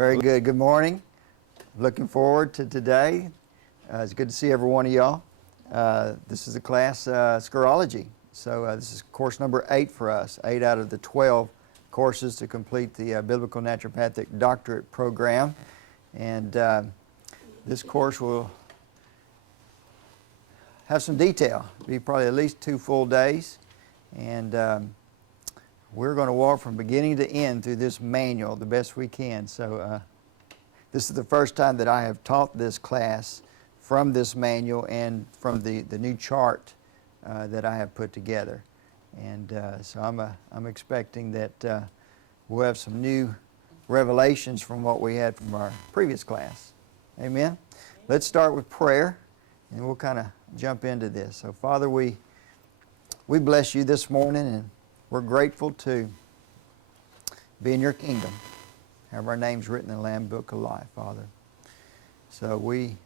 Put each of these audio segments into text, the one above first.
Very good. Good morning. Looking forward to today. It's good to see every one of y'all. This is the class Sclerology. So this is course number 8 for us, 8 out of the 12 courses to complete the Biblical Naturopathic Doctorate program. And this course will have some detail. It'll be probably at least 2 full days. And we're going to walk from beginning to end through this manual the best we can. So this is the first time that I have taught this class from this manual and from the new chart that I have put together. And so I'm expecting that we'll have some new revelations from what we had from our previous class. Amen? Let's start with prayer, and we'll kind of jump into this. So, Father, we bless you this morning, and we're grateful to be in your kingdom, have our names written in the Lamb Book of Life, Father. So we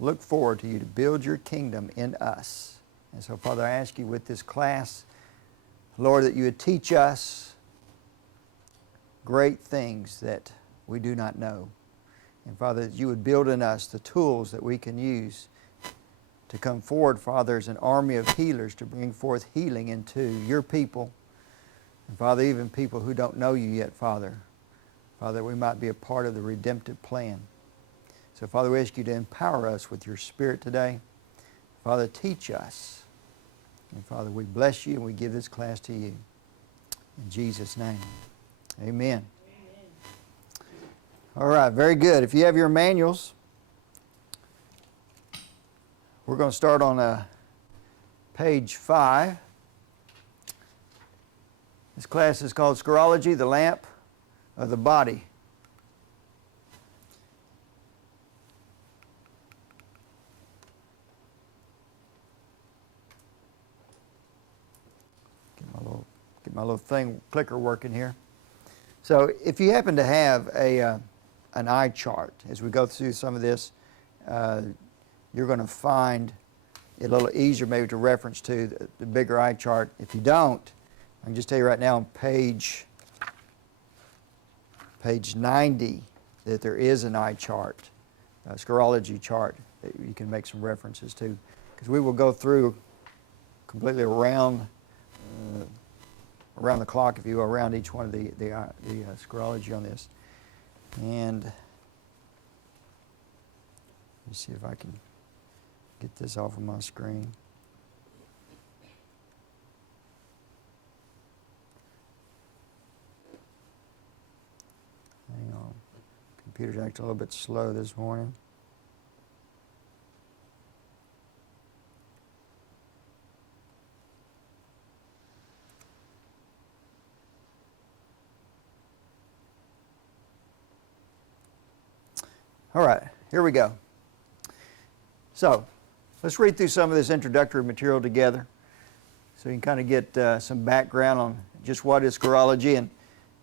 look forward to you to build your kingdom in us. And so, Father, I ask you with this class, Lord, that you would teach us great things that we do not know. And, Father, that you would build in us the tools that we can use to come forward, Father, as an army of healers to bring forth healing into your people. And, Father, even people who don't know you yet, Father. Father, we might be a part of the redemptive plan. So, Father, we ask you to empower us with your Spirit today. Father, teach us. And, Father, we bless you and we give this class to you. In Jesus' name, amen. All right, very good. If you have your manuals, we're going to start on page 5. This class is called Sclerology, the lamp of the body. Get my little clicker working here. So if you happen to have an eye chart, as we go through some of this, you're going to find it a little easier maybe to reference to the bigger eye chart. If you don't, I can just tell you right now on page 90 that there is an eye chart, a Sclerology chart that you can make some references to, because we will go through completely around the clock, if you will, around each one of the Sclerology on this. And let me see if I can get this off of my screen. Hang on. Computer's acting a little bit slow this morning. All right, here we go. So, let's read through some of this introductory material together so you can kind of get some background on just what is sclerology.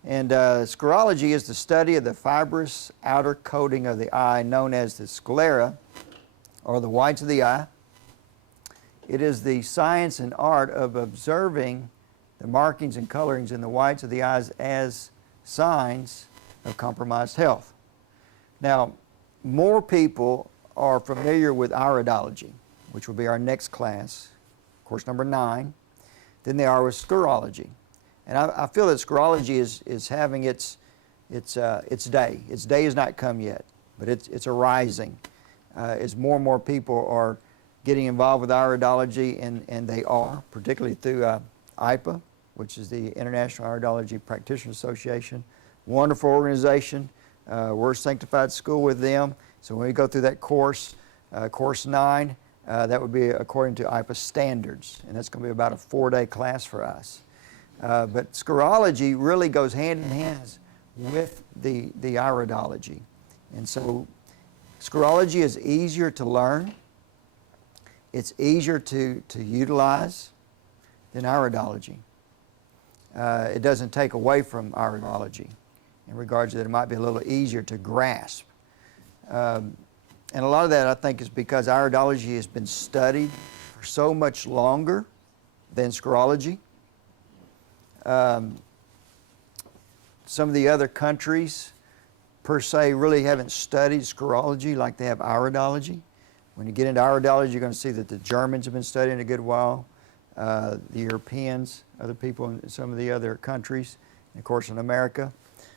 And sclerology is the study of the fibrous outer coating of the eye known as the sclera, or the whites of the eye. It is the science and art of observing the markings and colorings in the whites of the eyes as signs of compromised health. Now, more people are familiar with iridology, which will be our next class, course number 9, than they are with sclerology. And I feel that sclerology is having its day. Its day has not come yet, but it's arising as more and more people are getting involved with iridology, and they are, particularly through IPA, which is the International Iridology Practitioners Association. Wonderful organization. We're a sanctified school with them. So when we go through that course, course 9, that would be according to IPA standards. And that's going to be about a 4-day class for us. But sclerology really goes hand in hand with the iridology. And so sclerology is easier to learn. It's easier to utilize than iridology. It doesn't take away from iridology in regards to that it might be a little easier to grasp. And a lot of that, I think, is because iridology has been studied for so much longer than sclerology. Some of the other countries per se really haven't studied scarology like they have iridology. When you get into iridology, you're going to see that the Germans have been studying a good while, the Europeans, other people in some of the other countries, and of course in America.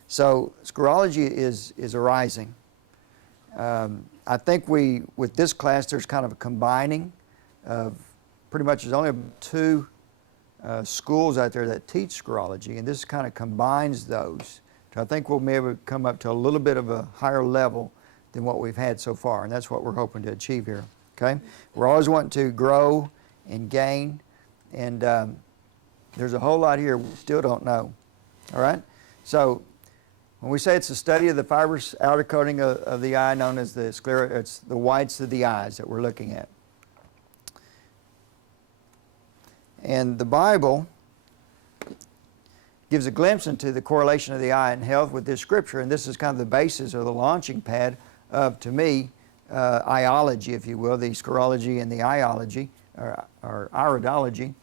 So scarology is arising. I think with this class, there's kind of a combining of pretty much, there's only 2 schools out there that teach scarology, and this kind of combines those. So I think we'll be able to come up to a little bit of a higher level than what we've had so far, and that's what we're hoping to achieve here, okay? We're always wanting to grow and gain, and there's a whole lot here we still don't know, all right? So when we say it's the study of the fibrous outer coating of the eye known as the sclera, it's the whites of the eyes that we're looking at. And the Bible gives a glimpse into the correlation of the eye and health with this scripture, and this is kind of the basis or the launching pad of, to me, iology, if you will, the scarology and the iology, or iridology,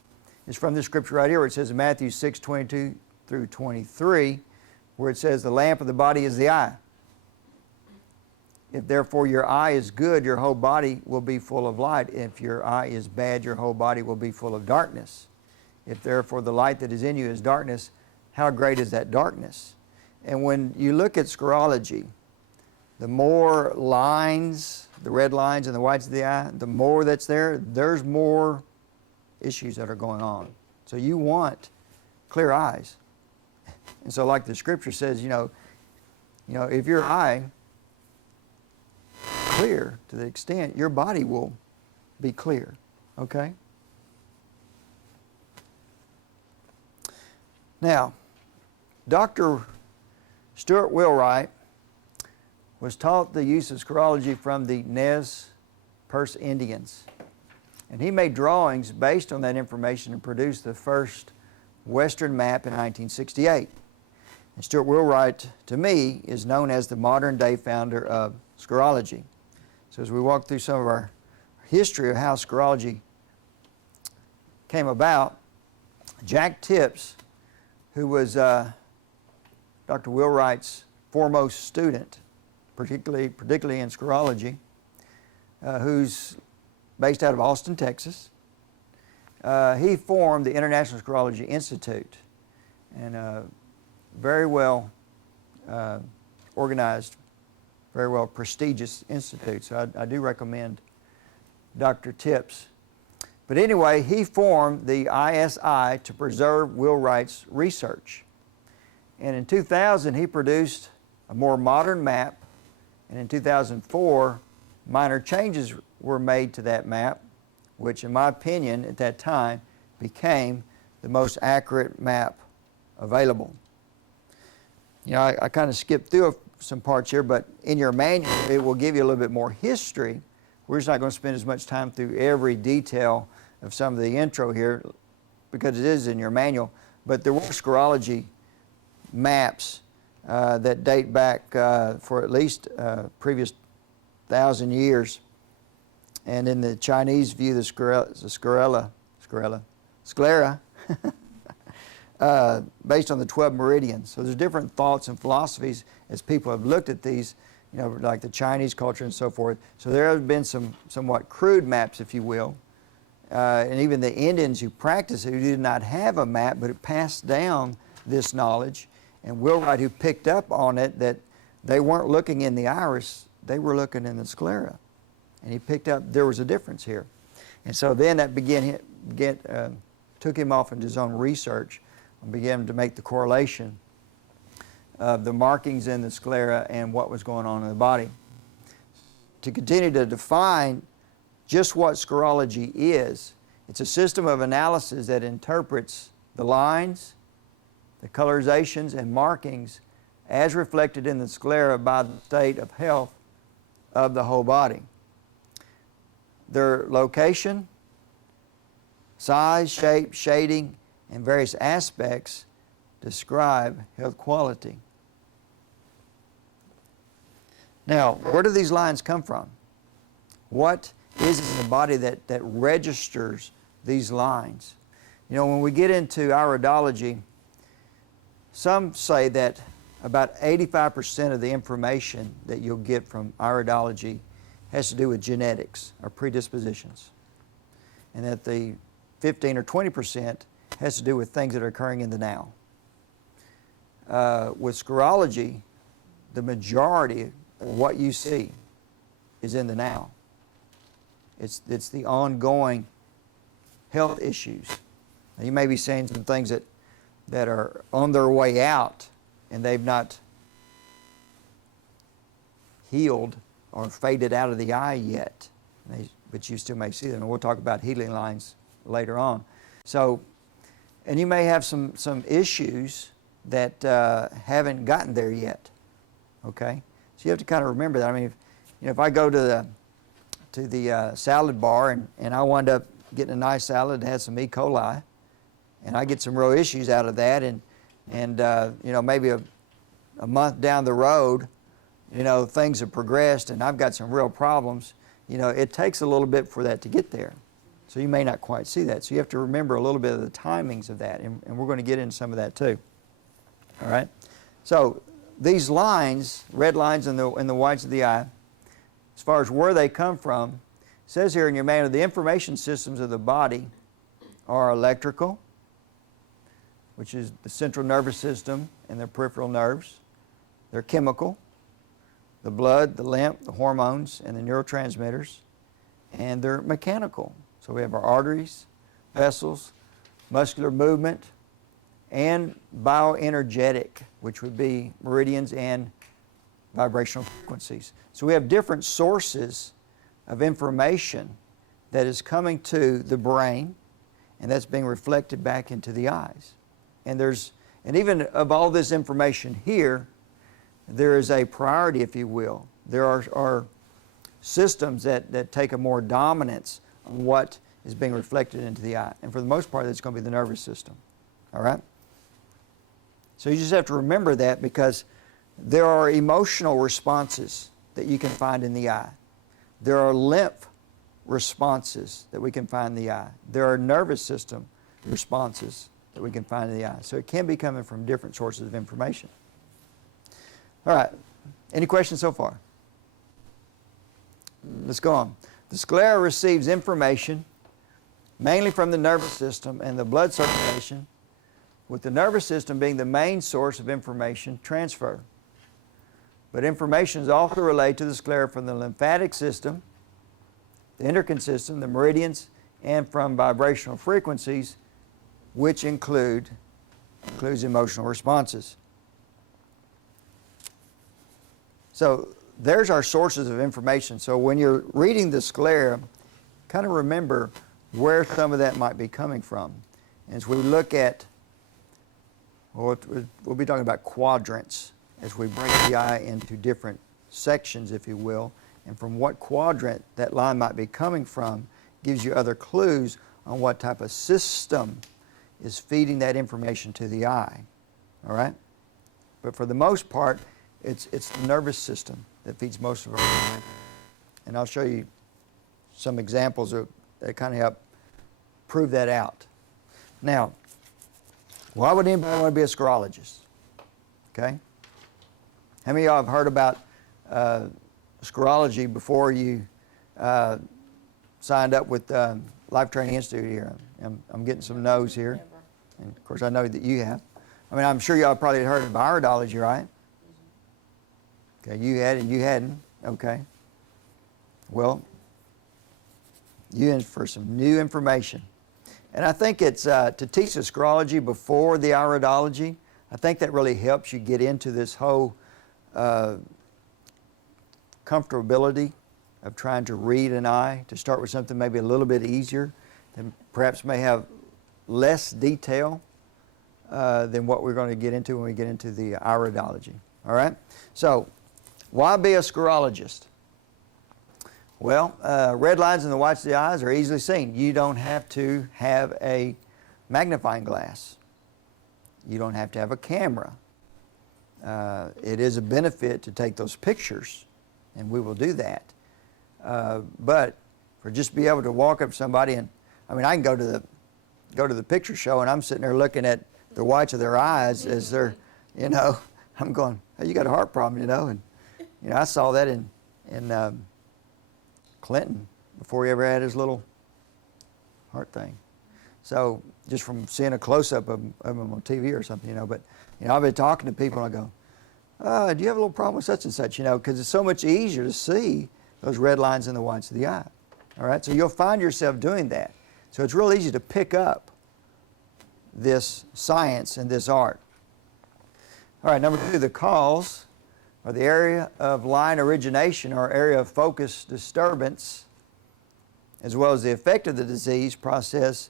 is from this scripture right here where it says in Matthew 6:22 through 23, where it says, the lamp of the body is the eye. If therefore your eye is good, your whole body will be full of light. If your eye is bad, your whole body will be full of darkness. If therefore the light that is in you is darkness, how great is that darkness? And when you look at scarology, the more lines, the red lines and the whites of the eye, the more that's there, there's more issues that are going on. So you want clear eyes. And so like the scripture says, you know, if your eye clear to the extent, your body will be clear, okay? Now, Dr. Stuart Wheelwright was taught the use of scarology from the Nez Perce Indians. And he made drawings based on that information and produced the first Western map in 1968. And Stuart Wheelwright, to me, is known as the modern-day founder of scarology. So as we walk through some of our history of how scarology came about, Jack Tipps, who was Dr. Wheelwright's foremost student, particularly in scarology, who's based out of Austin, Texas, he formed the International Sclerology Institute, and very well organized, very well prestigious institute. So I do recommend Dr. Tipps. But anyway, he formed the ISI to preserve Wheelwright's research. And in 2000, he produced a more modern map. And in 2004, minor changes were made to that map, which in my opinion at that time became the most accurate map available. You know, I kind of skipped through some parts here, but in your manual it will give you a little bit more history. We're just not going to spend as much time through every detail of some of the intro here because it is in your manual. But there were scarology maps that date back for at least previous 1,000 years. And in the Chinese view, the sclera, based on the 12 meridians. So there's different thoughts and philosophies as people have looked at these, you know, like the Chinese culture and so forth. So there have been some somewhat crude maps, if you will. And even the Indians who practiced it, who did not have a map, but it passed down this knowledge. And Wheelwright, who picked up on it, that they weren't looking in the iris, they were looking in the sclera. And he picked up there was a difference here. And so then that took him off into his own research and began to make the correlation of the markings in the sclera and what was going on in the body. To continue to define just what scarology is, it's a system of analysis that interprets the lines, the colorizations, and markings as reflected in the sclera by the state of health of the whole body. Their location, size, shape, shading, and various aspects describe health quality. Now, where do these lines come from? What is it in the body that registers these lines? You know, when we get into iridology, some say that about 85% of the information that you'll get from iridology has to do with genetics or predispositions. And that the 15 or 20% has to do with things that are occurring in the now. With sclerology, the majority of what you see is in the now. It's the ongoing health issues. Now, you may be seeing some things that are on their way out and they've not healed or faded out of the eye yet. But you still may see them. And we'll talk about healing lines later on. So, and you may have some issues that haven't gotten there yet. Okay? So you have to kind of remember that. I mean, if I go to the salad bar and I wind up getting a nice salad that has some E. coli, and I get some real issues out of that, and maybe a month down the road, things have progressed and I've got some real problems, it takes a little bit for that to get there. So you may not quite see that. So you have to remember a little bit of the timings of that, and we're going to get into some of that too. All right? So these lines, red lines in the whites of the eye, as far as where they come from, it says here in your manual, the information systems of the body are electrical, which is the central nervous system and the peripheral nerves. They're chemical, the blood, the lymph, the hormones, and the neurotransmitters. And they're mechanical. So we have our arteries, vessels, muscular movement, and bioenergetic, which would be meridians and vibrational frequencies. So we have different sources of information that is coming to the brain, and that's being reflected back into the eyes. And even of all this information here, there is a priority, if you will. There are systems that take a more dominance on what is being reflected into the eye. And for the most part, that's going to be the nervous system. All right? So you just have to remember that, because there are emotional responses that you can find in the eye. There are lymph responses that we can find in the eye. There are nervous system responses that we can find in the eye. So it can be coming from different sources of information. All right. Any questions so far? Let's go on. The sclera receives information mainly from the nervous system and the blood circulation, with the nervous system being the main source of information transfer. But information is also relayed to the sclera from the lymphatic system, the endocrine system, the meridians, and from vibrational frequencies, which includes emotional responses. So there's our sources of information. So when you're reading the sclera, kind of remember where some of that might be coming from. As we look at, we'll be talking about quadrants as we break the eye into different sections, if you will, and from what quadrant that line might be coming from gives you other clues on what type of system is feeding that information to the eye. All right? But for the most part, it's the nervous system that feeds most of our eye. And I'll show you some examples that kind of help prove that out. Now, why would anybody want to be a scarologist? Okay? How many of y'all have heard about scarology before you signed up with Life Training Institute here? I'm getting some no's here. And of course, I know that you have. I mean, I'm sure y'all probably heard of iridology, right? Okay, you had it, you hadn't. Okay. Well, you in for some new information. And I think it's to teach the scarology before the iridology. I think that really helps you get into this whole comfortability of trying to read an eye, to start with something maybe a little bit easier, that perhaps may have less detail than what we're going to get into when we get into the iridology. All right? So, why be a scarologist? Well, red lines in the whites of the eyes are easily seen. You don't have to have a magnifying glass. You don't have to have a camera. It is a benefit to take those pictures, and we will do that. But for just be able to walk up to somebody and, I mean, I can go to the picture show and I'm sitting there looking at the whites of their eyes as they're, I'm going, hey, you got a heart problem, you know? And, you know, I saw that in Clinton before he ever had his little heart thing. So just from seeing a close-up of him on TV or something, you know, but, you know, I've been talking to people and I go, do you have a little problem with such and such, you know, because it's so much easier to see those red lines in the whites of the eye. All right, so you'll find yourself doing that. So it's real easy to pick up this science and this art. All right, number 2, the cause, or the area of line origination or area of focus disturbance, as well as the effect of the disease process,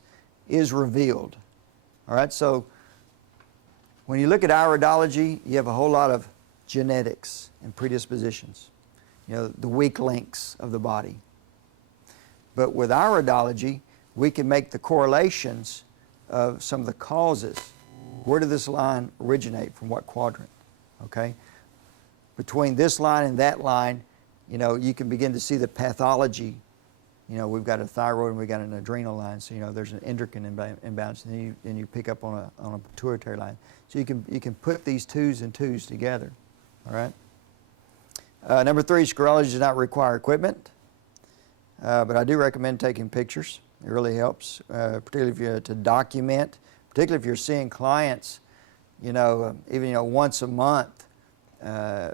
is revealed. All right, so when you look at iridology, you have a whole lot of genetics and predispositions, you know, the weak links of the body. But with iridology, we can make the correlations of some of the causes. Where did this line originate, from what quadrant? Okay? Between this line and that line, you know, you can begin to see the pathology. You know, we've got a thyroid and we've got an adrenal line, so you know there's an endocrine imbalance, and you pick up on a pituitary line. So you can put these 2s and 2s together. All right. Number 3, scarology does not require equipment, but I do recommend taking pictures. It really helps, particularly if you're to document, particularly if you're seeing clients, you know, even you know once a month.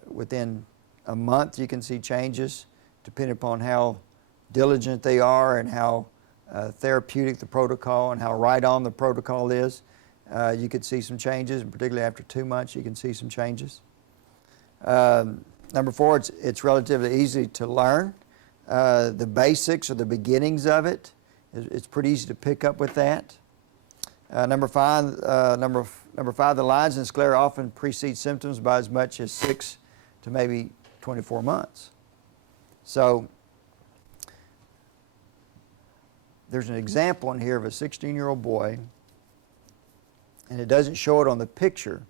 Within a month, you can see changes depending upon how diligent they are and how therapeutic the protocol and how right on the protocol is. You could see some changes, and particularly after 2 months, you can see some changes. Number 4, it's relatively easy to learn. The basics or the beginnings of it, it's pretty easy to pick up with that. Number 5, the lines in sclera often precede symptoms by as much as 6 to maybe 24 months. So there's an example in here of a 16-year-old boy, and it doesn't show it on the picture,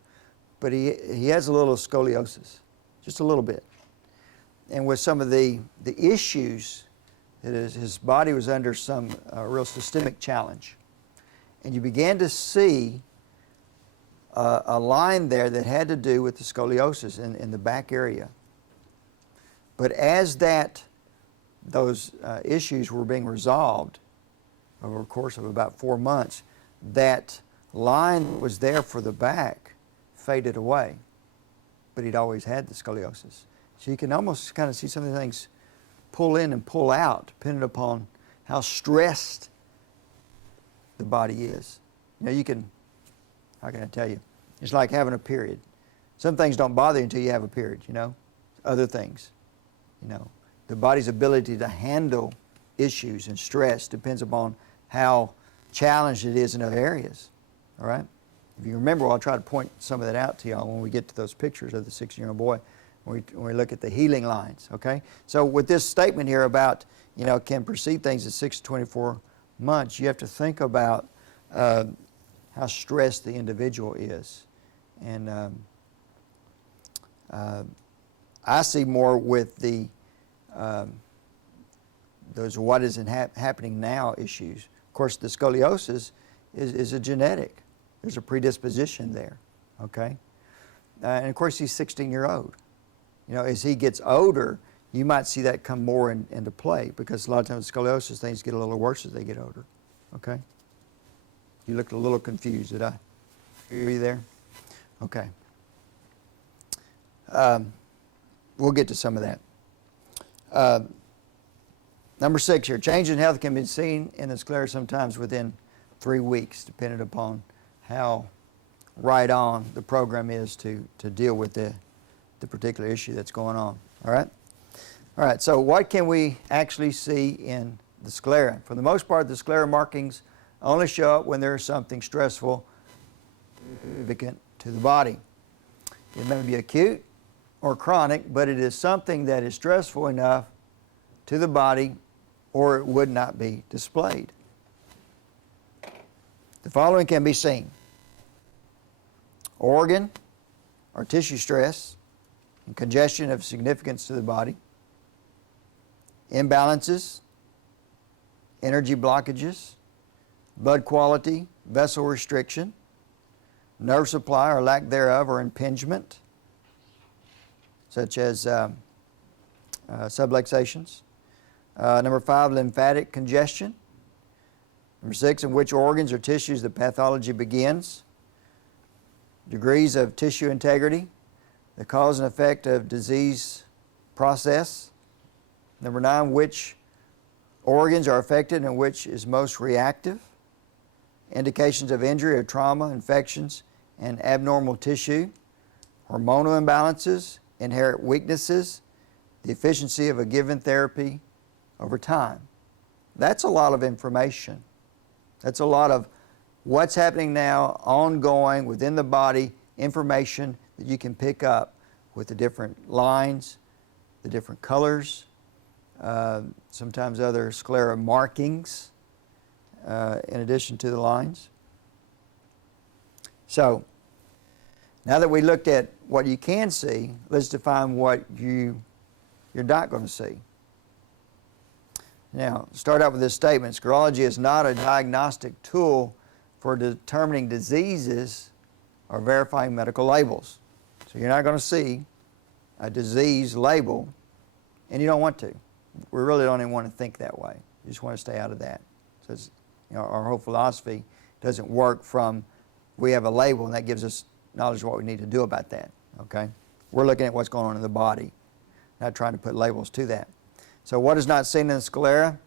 but he has a little scoliosis, just a little bit. And with some of the issues, that his body was under some real systemic challenge. And you began to see a line there that had to do with the scoliosis in the back area. But as those issues were being resolved over a course of about 4 months, that line that was there for the back faded away. But he'd always had the scoliosis. So you can almost kind of see some of the things pull in and pull out depending upon how stressed the body is. You know, you can, how can I tell you? It's like having a period. Some things don't bother you until you have a period, you know. Other things, you know. The body's ability to handle issues and stress depends upon how challenged it is in other areas. All right? If you remember, I'll try to point some of that out to y'all when we get to those pictures of the 16-year-old boy, when we look at the healing lines, okay? So with this statement here about, you know, can perceive things at 6 to 24 months, you have to think about how stressed the individual is. And I see more with those what isn't happening now issues. Of course, the scoliosis is a genetic. There's a predisposition there, okay? And of course, he's 16-year-old. You know, as he gets older, you might see that come more into play, because a lot of times scoliosis things get a little worse as they get older, okay? You looked a little confused. Did I hear you there? Okay. We'll get to some of that. Number 6 here, change in health can be seen in the sclera sometimes within 3 weeks, depending upon how right on the program is to deal with the particular issue that's going on. All right? All right, so what can we actually see in the sclera? For the most part, the sclera markings only show up when there's something stressful significant to the body. It may be acute or chronic, but it is something that is stressful enough to the body or it would not be displayed. The following can be seen: organ or tissue stress and congestion of significance to the body, imbalances, energy blockages, blood quality, vessel restriction, nerve supply or lack thereof or impingement, such as subluxations. Number 5, lymphatic congestion. Number 6, in which organs or tissues the pathology begins. Degrees of tissue integrity, the cause and effect of disease process. Number 9, which organs are affected and which is most reactive. Indications of injury or trauma, infections, and abnormal tissue. Hormonal imbalances, inherent weaknesses, the efficiency of a given therapy over time. That's a lot of information. That's a lot of what's happening now, ongoing, within the body, information that you can pick up with the different lines, the different colors, sometimes other sclera markings in addition to the lines. So, now that we looked at what you can see, let's define what you're not going to see. Now, start out with this statement. Sclerology is not a diagnostic tool for determining diseases or verifying medical labels. So you're not going to see a disease label, and you don't want to. We really don't even want to think that way. You just want to stay out of that. So it's, our whole philosophy doesn't work from we have a label and that gives us knowledge of what we need to do about that. Okay? We're looking at what's going on in the body, not trying to put labels to that. So what is not seen in the sclera?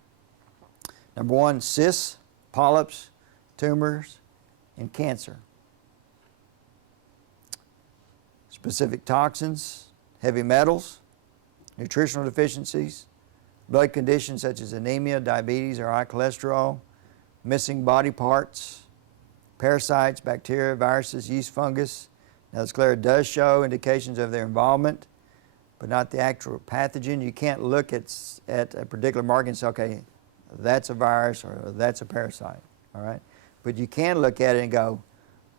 Number 1, cysts, polyps, tumors, and cancer. Specific toxins, heavy metals, nutritional deficiencies, blood conditions such as anemia, diabetes, or high cholesterol, missing body parts, parasites, bacteria, viruses, yeast, fungus. Now the sclera does show indications of their involvement, but not the actual pathogen. You can't look at a particular marking and say, okay, that's a virus or that's a parasite, all right? But you can look at it and go,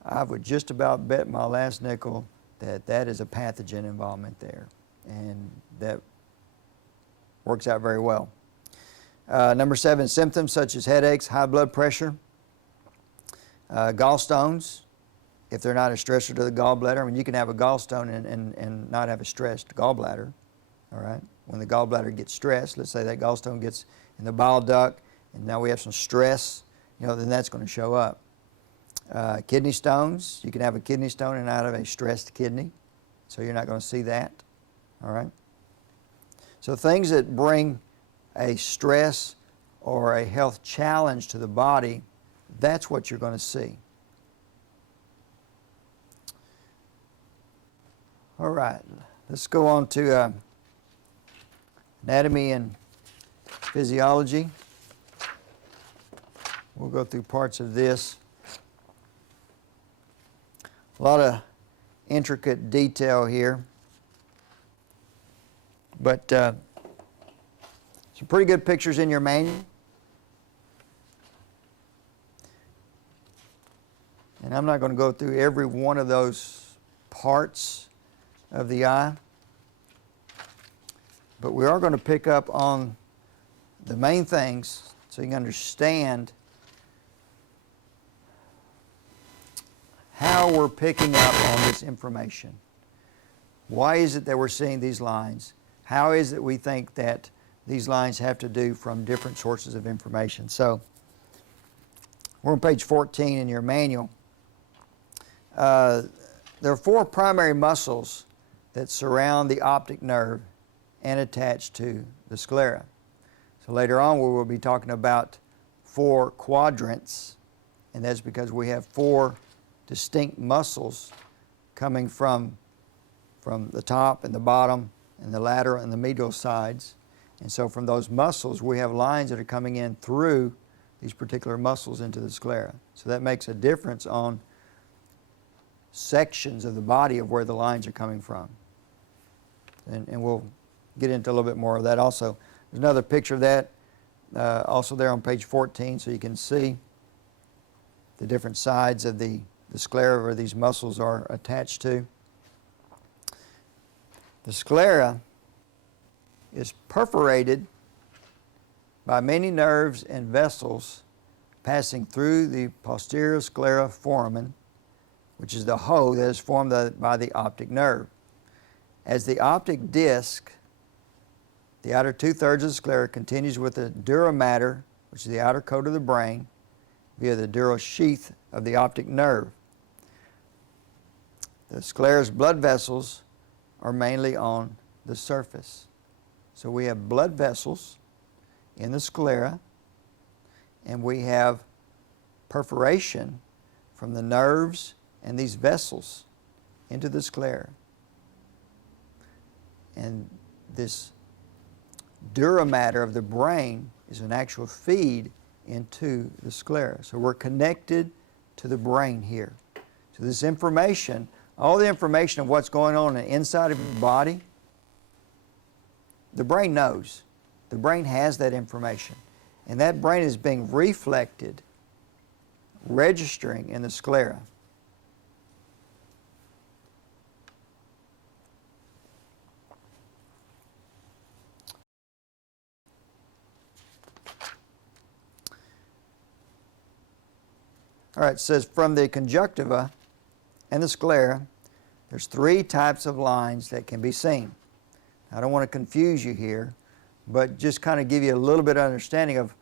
I would just about bet my last nickel that that is a pathogen involvement there. And that works out very well. Number 7, symptoms such as headaches, high blood pressure, gallstones, if they're not a stressor to the gallbladder. I mean, you can have a gallstone and not have a stressed gallbladder, all right? When the gallbladder gets stressed, let's say that gallstone gets in the bile duct, and now we have some stress, then that's going to show up. Kidney stones, you can have a kidney stone and not have a stressed kidney, so you're not going to see that, all right? So things that bring a stress or a health challenge to the body, that's what you're going to see. All right, let's go on to anatomy and physiology. We'll go through parts of this. A lot of intricate detail here, but some pretty good pictures in your manual. And I'm not going to go through every one of those parts of the eye, but we are going to pick up on the main things so you can understand how we're picking up on this information. Why is it that we're seeing these lines? How is it we think that these lines have to do from different sources of information? So we're on page 14 in your manual. There are 4 primary muscles that surround the optic nerve and attach to the sclera. So later on we will be talking about 4 quadrants, and that's because we have 4 distinct muscles coming from the top and the bottom and the lateral and the medial sides. And so from those muscles we have lines that are coming in through these particular muscles into the sclera. So that makes a difference on sections of the body of where the lines are coming from. And we'll get into a little bit more of that also. There's another picture of that also there on page 14, so you can see the different sides of the sclera where these muscles are attached to. The sclera is perforated by many nerves and vessels passing through the posterior sclera foramen, which is the hoe that is formed by the optic nerve. as the optic disc, the outer two-thirds of the sclera, continues with the dura mater, which is the outer coat of the brain, via the dural sheath of the optic nerve. The sclera's blood vessels are mainly on the surface. So we have blood vessels in the sclera, and we have perforation from the nerves and these vessels into the sclera. And this dura mater of the brain is an actual feed into the sclera. So we're connected to the brain here. So this information, all the information of what's going on in the inside of your body, the brain knows. The brain has that information. And that brain is being reflected, registering in the sclera. All right, it says from the conjunctiva and the sclera, there's 3 types of lines that can be seen. I don't want to confuse you here, but just kind of give you a little bit of understanding of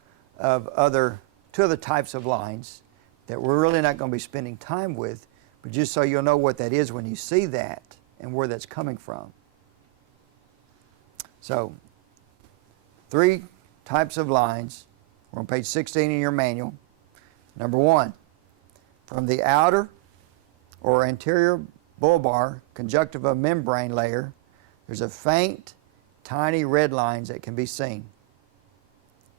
two other types of lines that we're really not going to be spending time with, but just so you'll know what that is when you see that and where that's coming from. So, 3 types of lines. We're on page 16 in your manual. Number 1, from the outer or anterior bulbar conjunctiva membrane layer, there's a faint, tiny red lines that can be seen.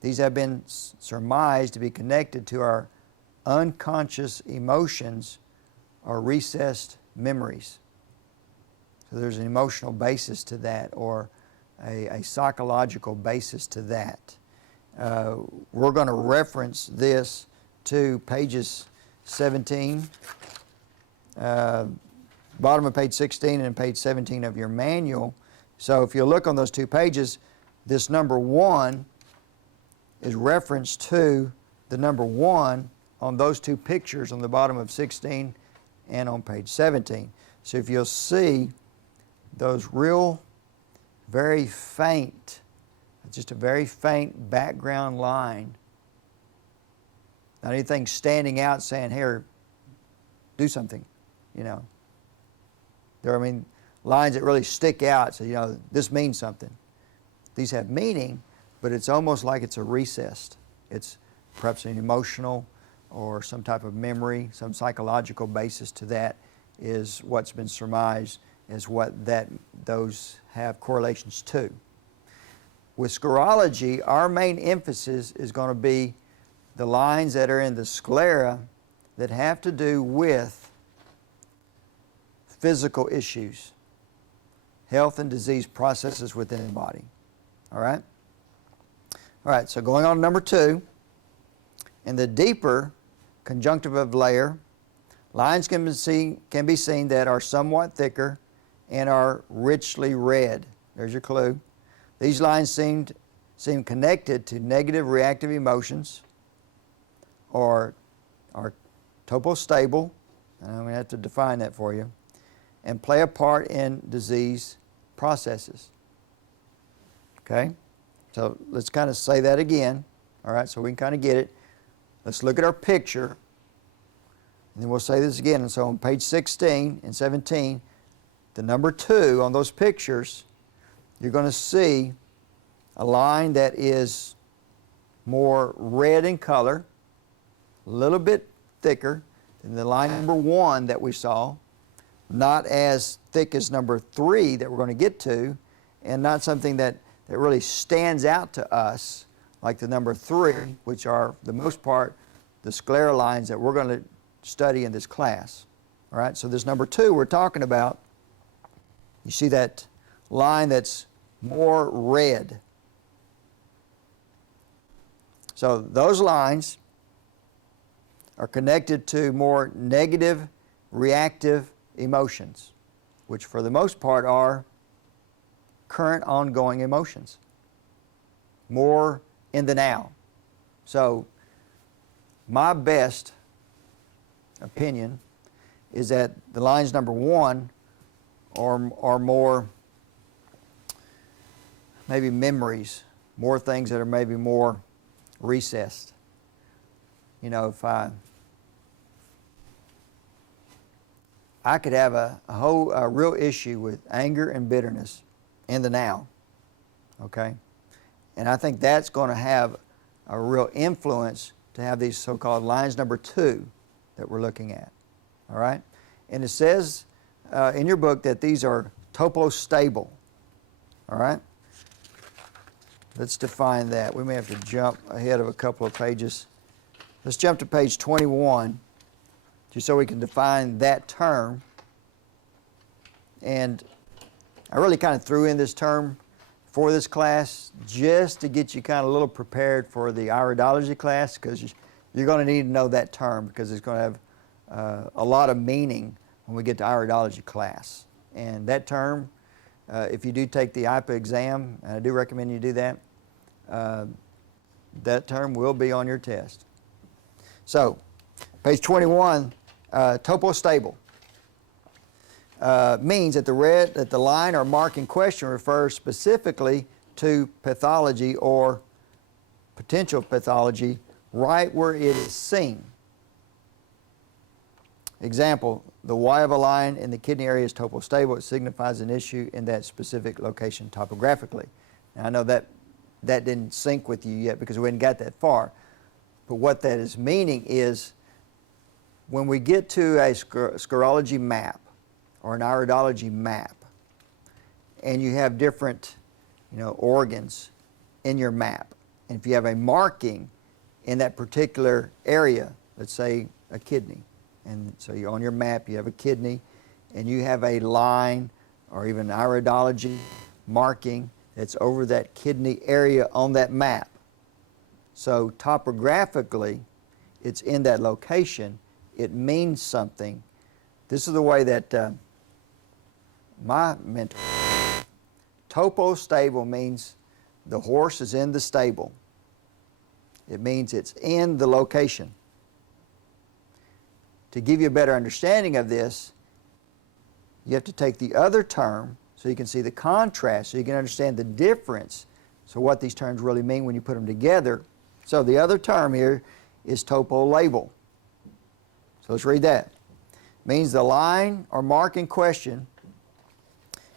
These have been surmised to be connected to our unconscious emotions or recessed memories. So there's an emotional basis to that, or a psychological basis to that. We're going to reference this to pages 17, bottom of page 16 and page 17 of your manual. So if you look on those 2 pages, this number 1 is referenced to the number 1 on those 2 pictures on the bottom of 16 and on page 17. So if you'll see those real, very faint, just a very faint background line, not anything standing out saying, here, do something, you know. There are, lines that really stick out, so, this means something. These have meaning, but it's almost like it's a recessed. It's perhaps an emotional or some type of memory, some psychological basis to that is what's been surmised as what those have correlations to. With scarology, our main emphasis is going to be the lines that are in the sclera that have to do with physical issues, health and disease processes within the body. All right? All right, so going on to number 2, in the deeper conjunctiva layer, lines can be seen that are somewhat thicker and are richly red. There's your clue. These lines seem connected to negative reactive emotions, or are topostable, and I'm going to have to define that for you, and play a part in disease processes. Okay? So let's kind of say that again, all right, so we can kind of get it. Let's look at our picture, and then we'll say this again. And so on page 16 and 17, the number 2 on those pictures, you're going to see a line that is more red in color, a little bit thicker than the line number 1 that we saw, not as thick as number 3 that we're going to get to, and not something that really stands out to us like the number 3, which are, for the most part, the sclera lines that we're going to study in this class. All right, so this number 2 we're talking about, you see that line that's more red. So those lines are connected to more negative reactive emotions, which for the most part are current ongoing emotions, more in the now. So my best opinion is that the lines number 1 are more maybe memories, more things that are maybe more recessed. You know, if I could have a real issue with anger and bitterness in the now, okay? And I think that's going to have a real influence to have these so-called lines number 2 that we're looking at, all right? And it says in your book that these are topo stable, all right? Let's define that. We may have to jump ahead of a couple of pages. Let's jump to page 21, just so we can define that term. And I really kind of threw in this term for this class just to get you kind of a little prepared for the iridology class, because you're going to need to know that term, because it's going to have a lot of meaning when we get to iridology class. And that term, if you do take the IPA exam, and I do recommend you do that, that term will be on your test. So, page 21, topo stable means that the line or mark in question refers specifically to pathology or potential pathology right where it is seen. Example, the Y of a line in the kidney area is topo stable. It signifies an issue in that specific location topographically. Now, I know that didn't sync with you yet because we hadn't got that far. But what that is meaning is when we get to a scarology map or an iridology map, and you have different, organs in your map, and if you have a marking in that particular area, let's say a kidney, and so on your map you have a kidney, and you have a line or even iridology marking that's over that kidney area on that map. So topographically, it's in that location. It means something. This is the way that my mentor, topo stable means the horse is in the stable. It means it's in the location. To give you a better understanding of this, you have to take the other term so you can see the contrast, so you can understand the difference, so what these terms really mean when you put them together. So the other term here is topo label. So let's read that. It means the line or mark in question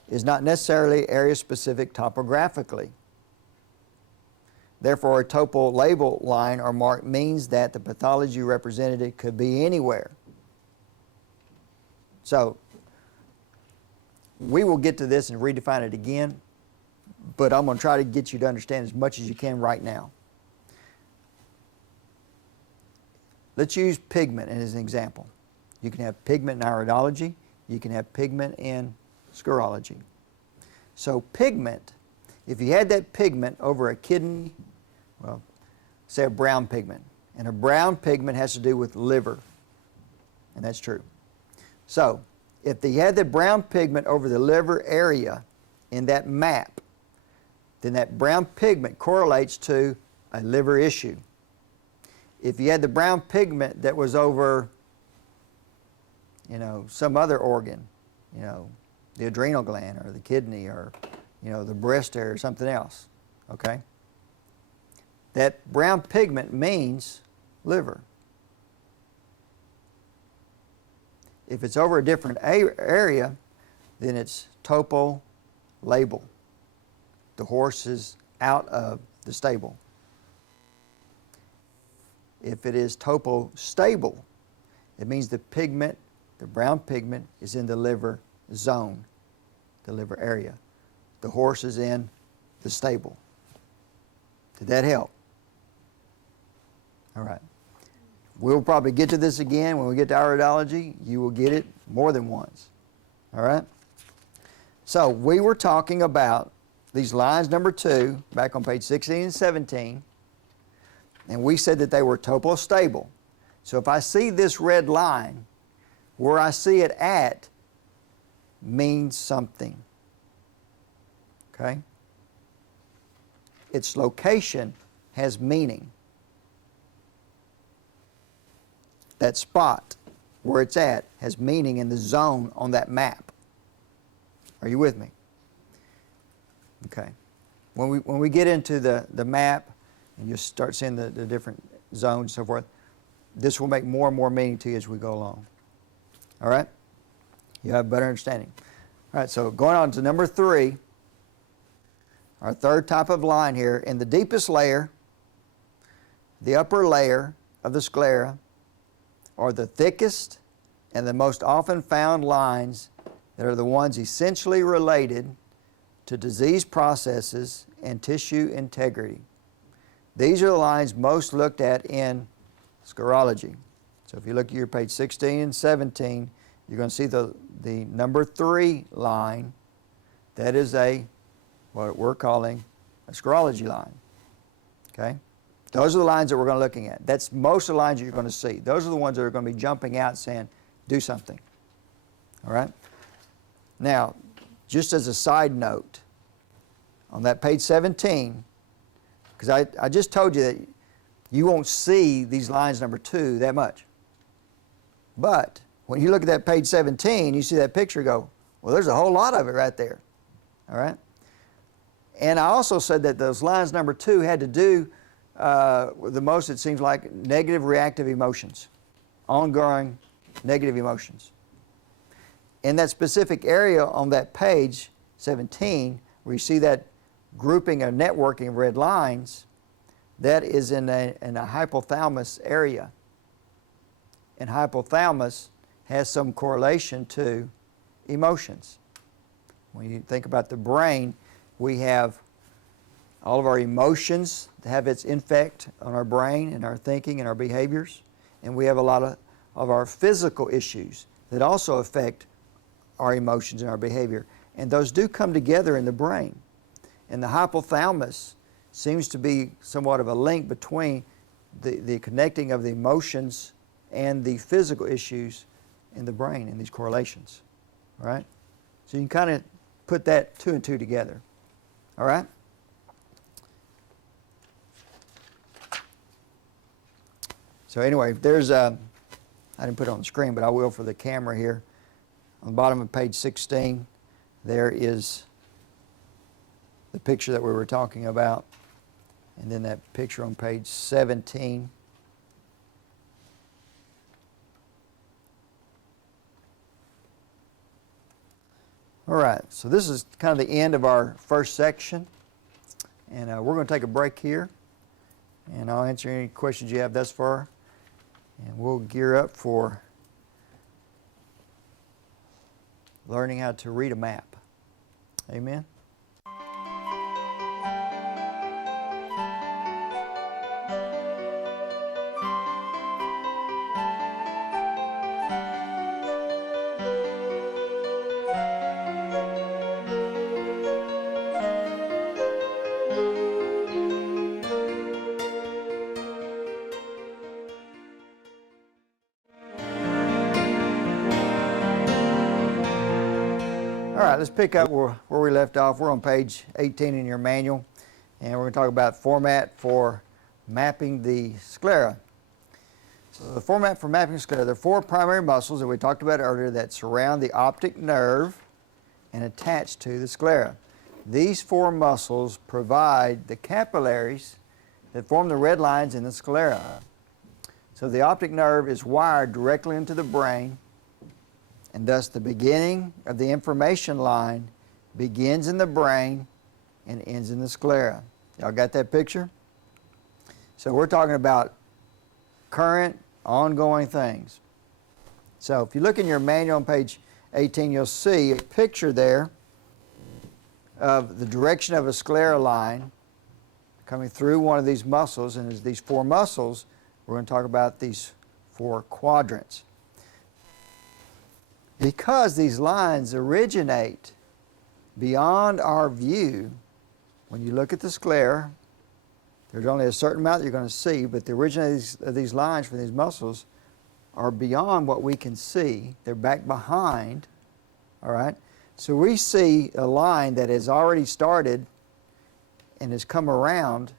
is not necessarily area-specific topographically. Therefore, a topo label line or mark means that the pathology represented could be anywhere. So we will get to this and redefine it again, but I'm going to try to get you to understand as much as you can right now. Let's use pigment as an example. You can have pigment in iridology. You can have pigment in sclerology. So pigment, if you had that pigment over a kidney, well, say a brown pigment, and a brown pigment has to do with liver, and that's true. So if you had the brown pigment over the liver area in that map, then that brown pigment correlates to a liver issue. If you had the brown pigment that was over, some other organ, the adrenal gland or the kidney or, the breast area or something else, okay? That brown pigment means liver. If it's over a different area, then it's topo label. The horse is out of the stable. If it is topo stable, it means the pigment, the brown pigment, is in the liver zone, the liver area. The horse is in the stable. Did that help? All right. We'll probably get to this again when we get to iridology. You will get it more than once. All right? So we were talking about these lines number 2 back on page 16 and 17. And we said that they were topo stable. So if I see this red line, where I see it at means something. Okay? Its location has meaning. That spot where it's at has meaning in the zone on that map. Are you with me? Okay. when we get into the map and you start seeing the different zones and so forth, this will make more and more meaning to you as we go along. All right? You have a better understanding. All right, so going on to number 3, our third type of line here, in the deepest layer, the upper layer of the sclera, are the thickest and the most often found lines that are the ones essentially related to disease processes and tissue integrity. These are the lines most looked at in scarology. So if you look at your page 16 and 17, you're going to see the number 3 line. That is what we're calling a scarology line. Okay? Those are the lines that we're going to be looking at. That's most of the lines you're going to see. Those are the ones that are going to be jumping out saying, do something. All right? Now, just as a side note, on that page 17, because I just told you that you won't see these lines number 2 that much. But when you look at that page 17, you see that picture, go, well, there's a whole lot of it right there. All right? And I also said that those lines number 2 had to do with the most, it seems like, negative reactive emotions, ongoing negative emotions. In that specific area on that page 17, where you see that grouping or networking of red lines, that is in a hypothalamus area. And hypothalamus has some correlation to emotions. When you think about the brain, we have all of our emotions that have its effect on our brain and our thinking and our behaviors. And we have a lot of our physical issues that also affect our emotions and our behavior. And those do come together in the brain. And the hypothalamus seems to be somewhat of a link between the connecting of the emotions and the physical issues in the brain in these correlations. All right? So you can kind of put that 2 and 2 together. All right? So anyway, there's I didn't put it on the screen, but I will for the camera here. On the bottom of page 16, there is the picture that we were talking about, and then that picture on page 17. All right, so this is kind of the end of our first section, and we're going to take a break here, and I'll answer any questions you have thus far, and we'll gear up for learning how to read a map. Amen? All right, let's pick up where we left off. We're on page 18 in your manual, and we're going to talk about format for mapping the sclera. So the format for mapping the sclera, there are 4 primary muscles that we talked about earlier that surround the optic nerve and attach to the sclera. These 4 muscles provide the capillaries that form the red lines in the sclera. So the optic nerve is wired directly into the brain, and thus the beginning of the information line begins in the brain and ends in the sclera. Y'all got that picture? So we're talking about current, ongoing things. So if you look in your manual on page 18, you'll see a picture there of the direction of a sclera line coming through one of these muscles, and as these 4 muscles, we're going to talk about these 4 quadrants. Because these lines originate beyond our view, when you look at the sclera, there's only a certain amount that you're going to see, but the originators of these lines from these muscles are beyond what we can see. They're back behind, all right? So we see a line that has already started and has come around.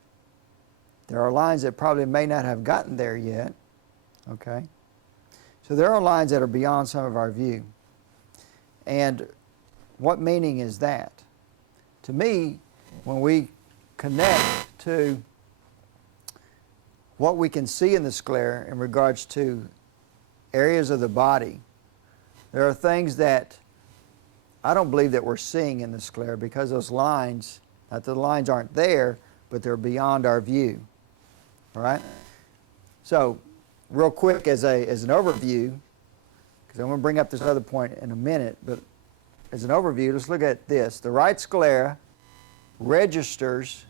There are lines that probably may not have gotten there yet, okay? So there are lines that are beyond some of our view. And what meaning is that? To me, when we connect to what we can see in the sclera in regards to areas of the body. There are things that I don't believe that we're seeing in the sclera because those lines, not that the lines aren't there, but they're beyond our view. All right? So, real quick as an overview, because I'm going to bring up this other point in a minute, but as an overview, let's look at this. The right sclera registers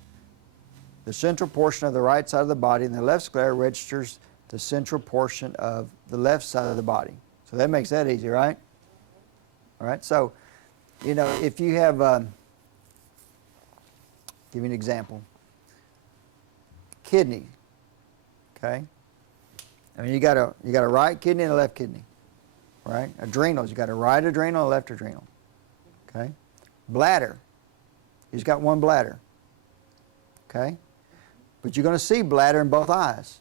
the central portion of the right side of the body, and the left sclera registers the central portion of the left side of the body. So that makes that easy, right? All right, so, you know, if you have, give you an example. Kidney, okay? I mean, you got a right kidney and a left kidney, right? Adrenals, you got a right adrenal and a left adrenal, okay? Bladder, you just got one bladder, okay? But you're going to see bladder in both eyes,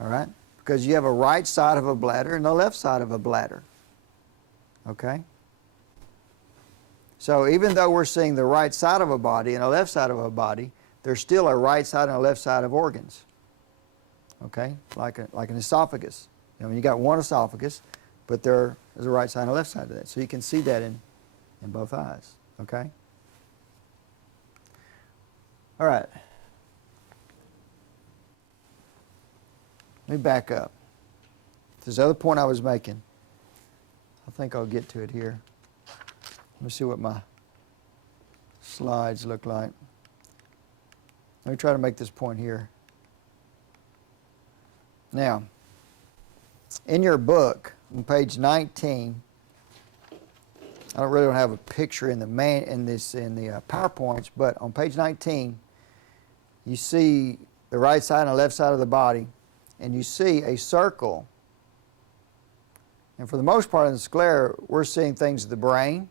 all right? Because you have a right side of a bladder and a left side of a bladder, okay? So even though we're seeing the right side of a body and a left side of a body, there's still a right side and a left side of organs, okay? Like an esophagus. I mean, you got one esophagus, but there is a right side and a left side of that. So you can see that in both eyes, okay? All right. Let me back up. This other point I was making, I think I'll get to it here. Let me see what my slides look like. Let me try to make this point here. Now, in your book, on page 19, I don't have a picture in the PowerPoints, but on page 19, you see the right side and the left side of the body, and you see a circle. And for the most part in the sclera, we're seeing things of the brain,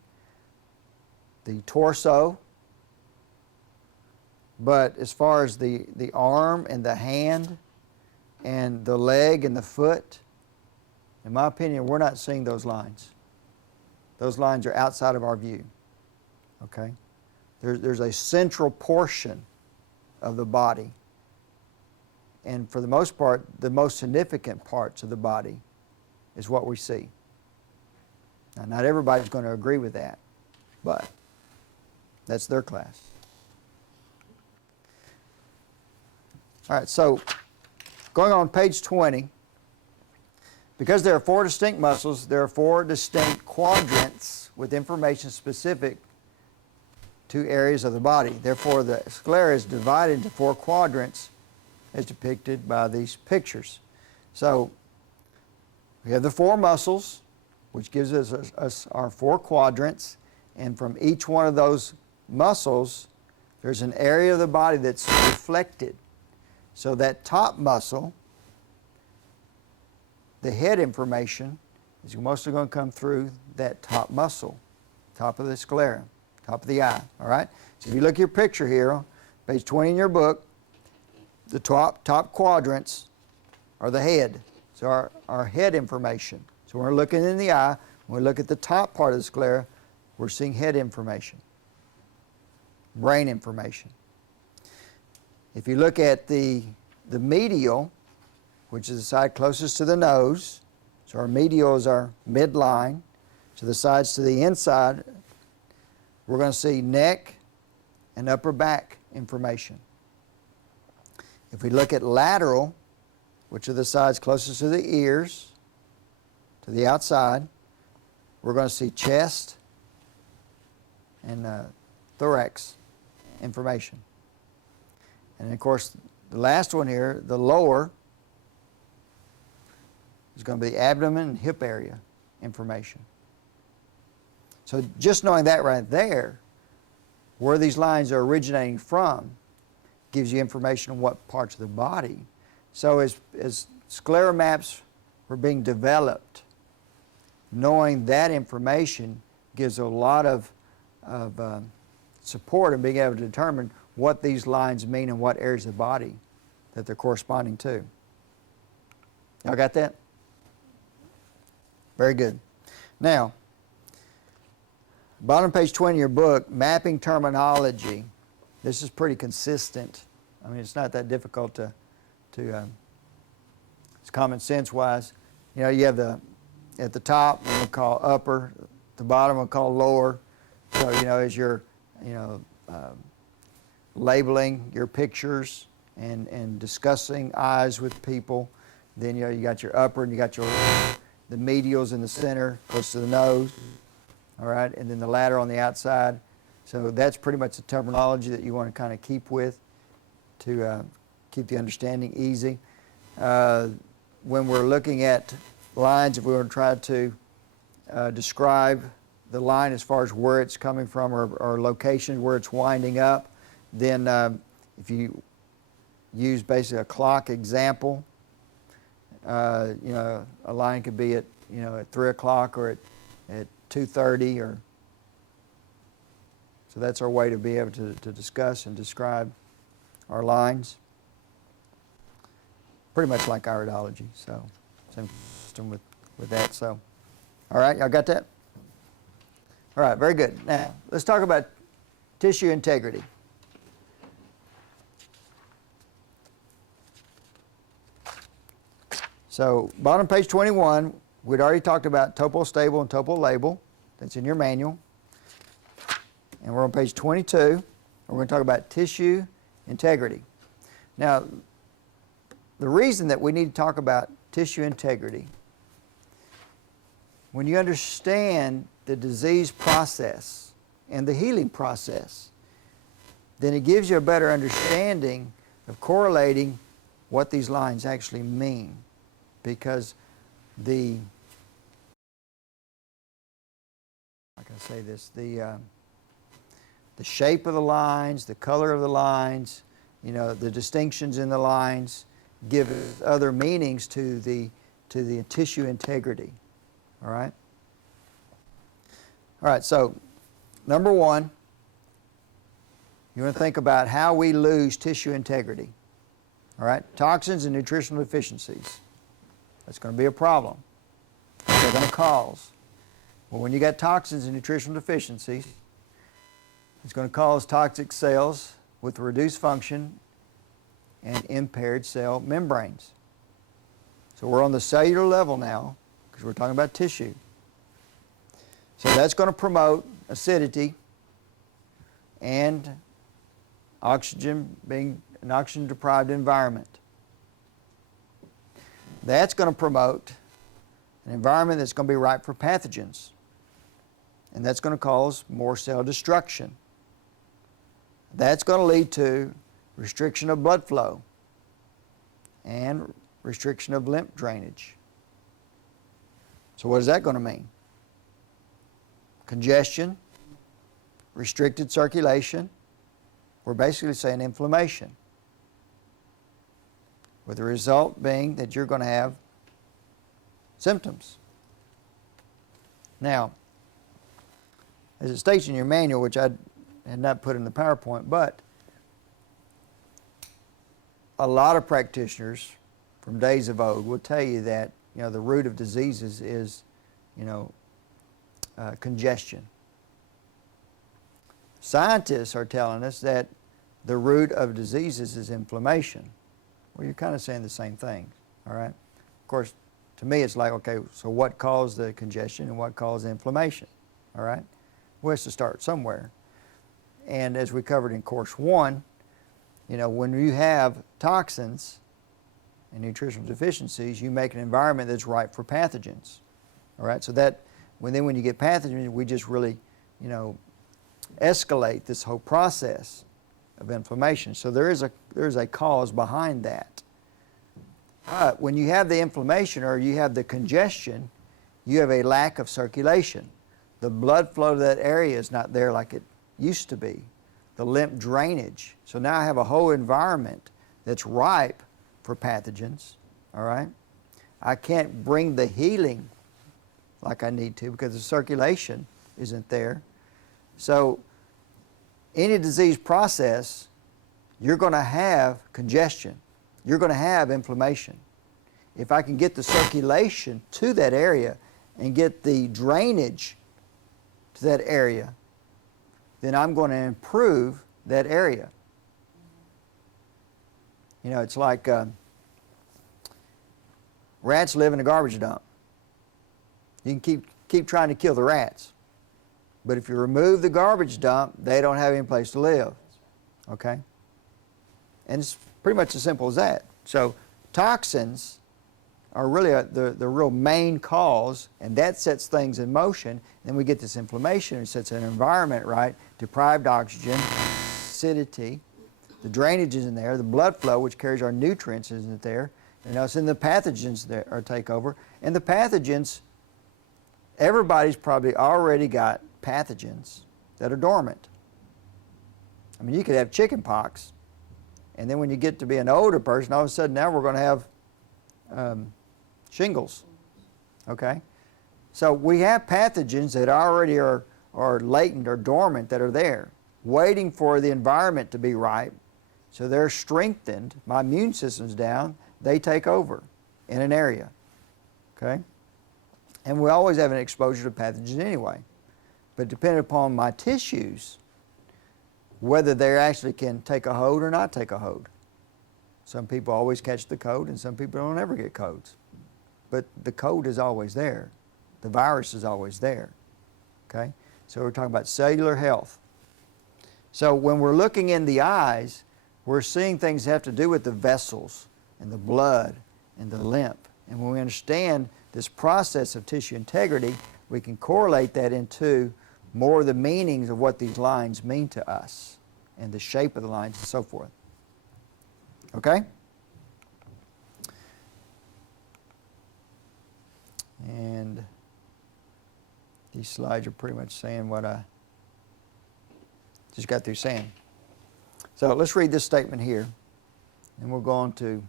the torso, but as far as the arm and the hand and the leg and the foot, in my opinion, we're not seeing those lines. Those lines are outside of our view, okay? There's a central portion of the body, and for the most part, the most significant parts of the body is what we see. Now, not everybody's going to agree with that, but that's their class. All right, so going on page 20, because there are 4 distinct muscles, there are 4 distinct quadrants with information specific to areas of the body. Therefore, the sclera is divided into 4 quadrants as depicted by these pictures. So, we have the 4 muscles, which gives us our 4 quadrants, and from each one of those muscles, there's an area of the body that's reflected. So that top muscle, the head information, is mostly going to come through that top muscle, top of the sclera, top of the eye, all right? So if you look at your picture here, on page 20 in your book, the top quadrants are the head. So our head information. So when we're looking in the eye, when we look at the top part of the sclera, we're seeing head information, brain information. If you look at the medial, which is the side closest to the nose, so our medial is our midline, to the sides to the inside, we're going to see neck and upper back information. If we look at lateral, which are the sides closest to the ears, to the outside, we're going to see chest and thorax information. And of course, the last one here, the lower, is going to be the abdomen and hip area information. So just knowing that right there, where these lines are originating from, gives you information on what parts of the body. So as sclera maps were being developed, knowing that information gives a lot of support in being able to determine what these lines mean and what areas of the body that they're corresponding to. Y'all got that? Very good. Now, bottom page 20 of your book, mapping terminology. This is pretty consistent. I mean, it's not that difficult to it's common sense wise. You know, you have at the top, we'll call upper, the bottom we'll call lower. So, you know, as you're, labeling your pictures and discussing eyes with people, then, you know, you got your upper and you got the medials in the center, close to the nose, all right, and then the lateral on the outside. So that's pretty much the terminology that you want to kind of keep with to keep the understanding easy. When we're looking at lines, if we were to try to describe the line as far as where it's coming from or location where it's winding up, then if you use basically a clock example, you know, a line could be at, you know, at 3 o'clock or at 2:30, or so that's our way to be able to discuss and describe our lines. Pretty much like iridology, so same system with that. So, all right, y'all got that? All right, very good. Now, let's talk about tissue integrity. So, bottom page 21, we'd already talked about topo stable and topo label. That's in your manual. And we're on page 22, and we're going to talk about tissue integrity. Now, the reason that we need to talk about tissue integrity, when you understand the disease process and the healing process, then it gives you a better understanding of correlating what these lines actually mean. Because how can I say this? The shape of the lines, the color of the lines, you know, the distinctions in the lines give other meanings to the tissue integrity. All right? All right, so number one, you want to think about how we lose tissue integrity. All right? Toxins and nutritional deficiencies. That's going to be a problem. They're going to cause. Well, when you got toxins and nutritional deficiencies, it's going to cause toxic cells with reduced function and impaired cell membranes. So we're on the cellular level now because we're talking about tissue. So that's going to promote acidity and oxygen, being an oxygen-deprived environment. That's going to promote an environment that's going to be ripe for pathogens. And that's going to cause more cell destruction. That's going to lead to restriction of blood flow and restriction of lymph drainage. So what is that going to mean? Congestion, restricted circulation. We're basically saying inflammation, with the result being that you're going to have symptoms. Now, as it states in your manual, which I had not put in the PowerPoint, but a lot of practitioners from days of old will tell you that, you know, the root of diseases is, you know, congestion. Scientists are telling us that the root of diseases is inflammation. Well, you're kind of saying the same thing, all right? Of course, to me it's like, okay, so what caused the congestion and what caused the inflammation, all right? Well, it's to start somewhere. And as we covered in course 1, you know, when you have toxins and nutritional deficiencies, you make an environment that's ripe for pathogens, all right? So that, when you get pathogens, we just really, you know, escalate this whole process of inflammation. So there is a cause behind that. But when you have the inflammation or you have the congestion, you have a lack of circulation. The blood flow to that area is not there like it used to be. The lymph drainage. So now I have a whole environment that's ripe for pathogens, all right? I can't bring the healing like I need to because the circulation isn't there. So any disease process, you're going to have congestion. You're going to have inflammation. If I can get the circulation to that area and get the drainage to that area, then I'm going to improve that area. You know, it's like rats live in a garbage dump. You can keep trying to kill the rats. But if you remove the garbage dump, they don't have any place to live. Okay? And it's pretty much as simple as that. So toxins are really the real main cause, and that sets things in motion. Then we get this inflammation. It sets an environment, right? Deprived oxygen, acidity, the drainage is in there, the blood flow, which carries our nutrients, isn't there. You know, it's in the pathogens that are take over. And the pathogens, everybody's probably already got pathogens that are dormant. I mean, you could have chicken pox, and then when you get to be an older person, all of a sudden now we're going to have shingles. Okay? So we have pathogens that already are latent or dormant that are there, waiting for the environment to be right. So they're strengthened. My immune system's down. They take over in an area. Okay? And we always have an exposure to pathogens anyway. But depending upon my tissues, whether they actually can take a hold or not take a hold. Some people always catch the cold, and some people don't ever get colds. But the cold is always there. The virus is always there. Okay? So we're talking about cellular health. So when we're looking in the eyes, we're seeing things that have to do with the vessels and the blood and the lymph. And when we understand this process of tissue integrity, we can correlate that into more of the meanings of what these lines mean to us and the shape of the lines and so forth. Okay? And these slides are pretty much saying what I just got through saying. So let's read this statement here, and we'll go on to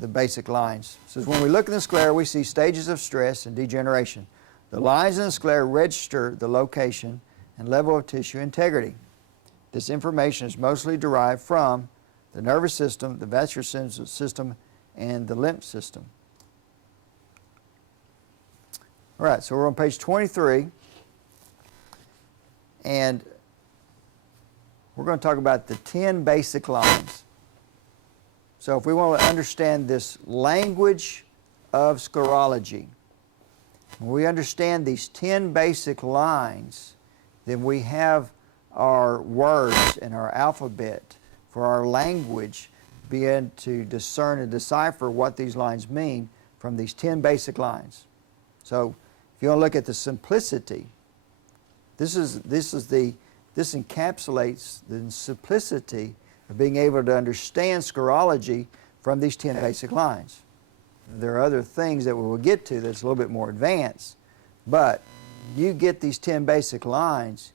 the basic lines. It says, when we look in the sclera, we see stages of stress and degeneration. The lines in the sclera register the location and level of tissue integrity. This information is mostly derived from the nervous system, the vascular system, and the lymph system. All right, so we're on page 23, and we're going to talk about the 10 basic lines. So if we want to understand this language of sclerology, when we understand these 10 basic lines, then we have our words and our alphabet for our language begin to discern and decipher what these lines mean from these 10 basic lines. So if you want to look at the simplicity, this encapsulates the simplicity of being able to understand sclerology from these 10 basic lines. There are other things that we will get to that's a little bit more advanced, but you get these 10 basic lines,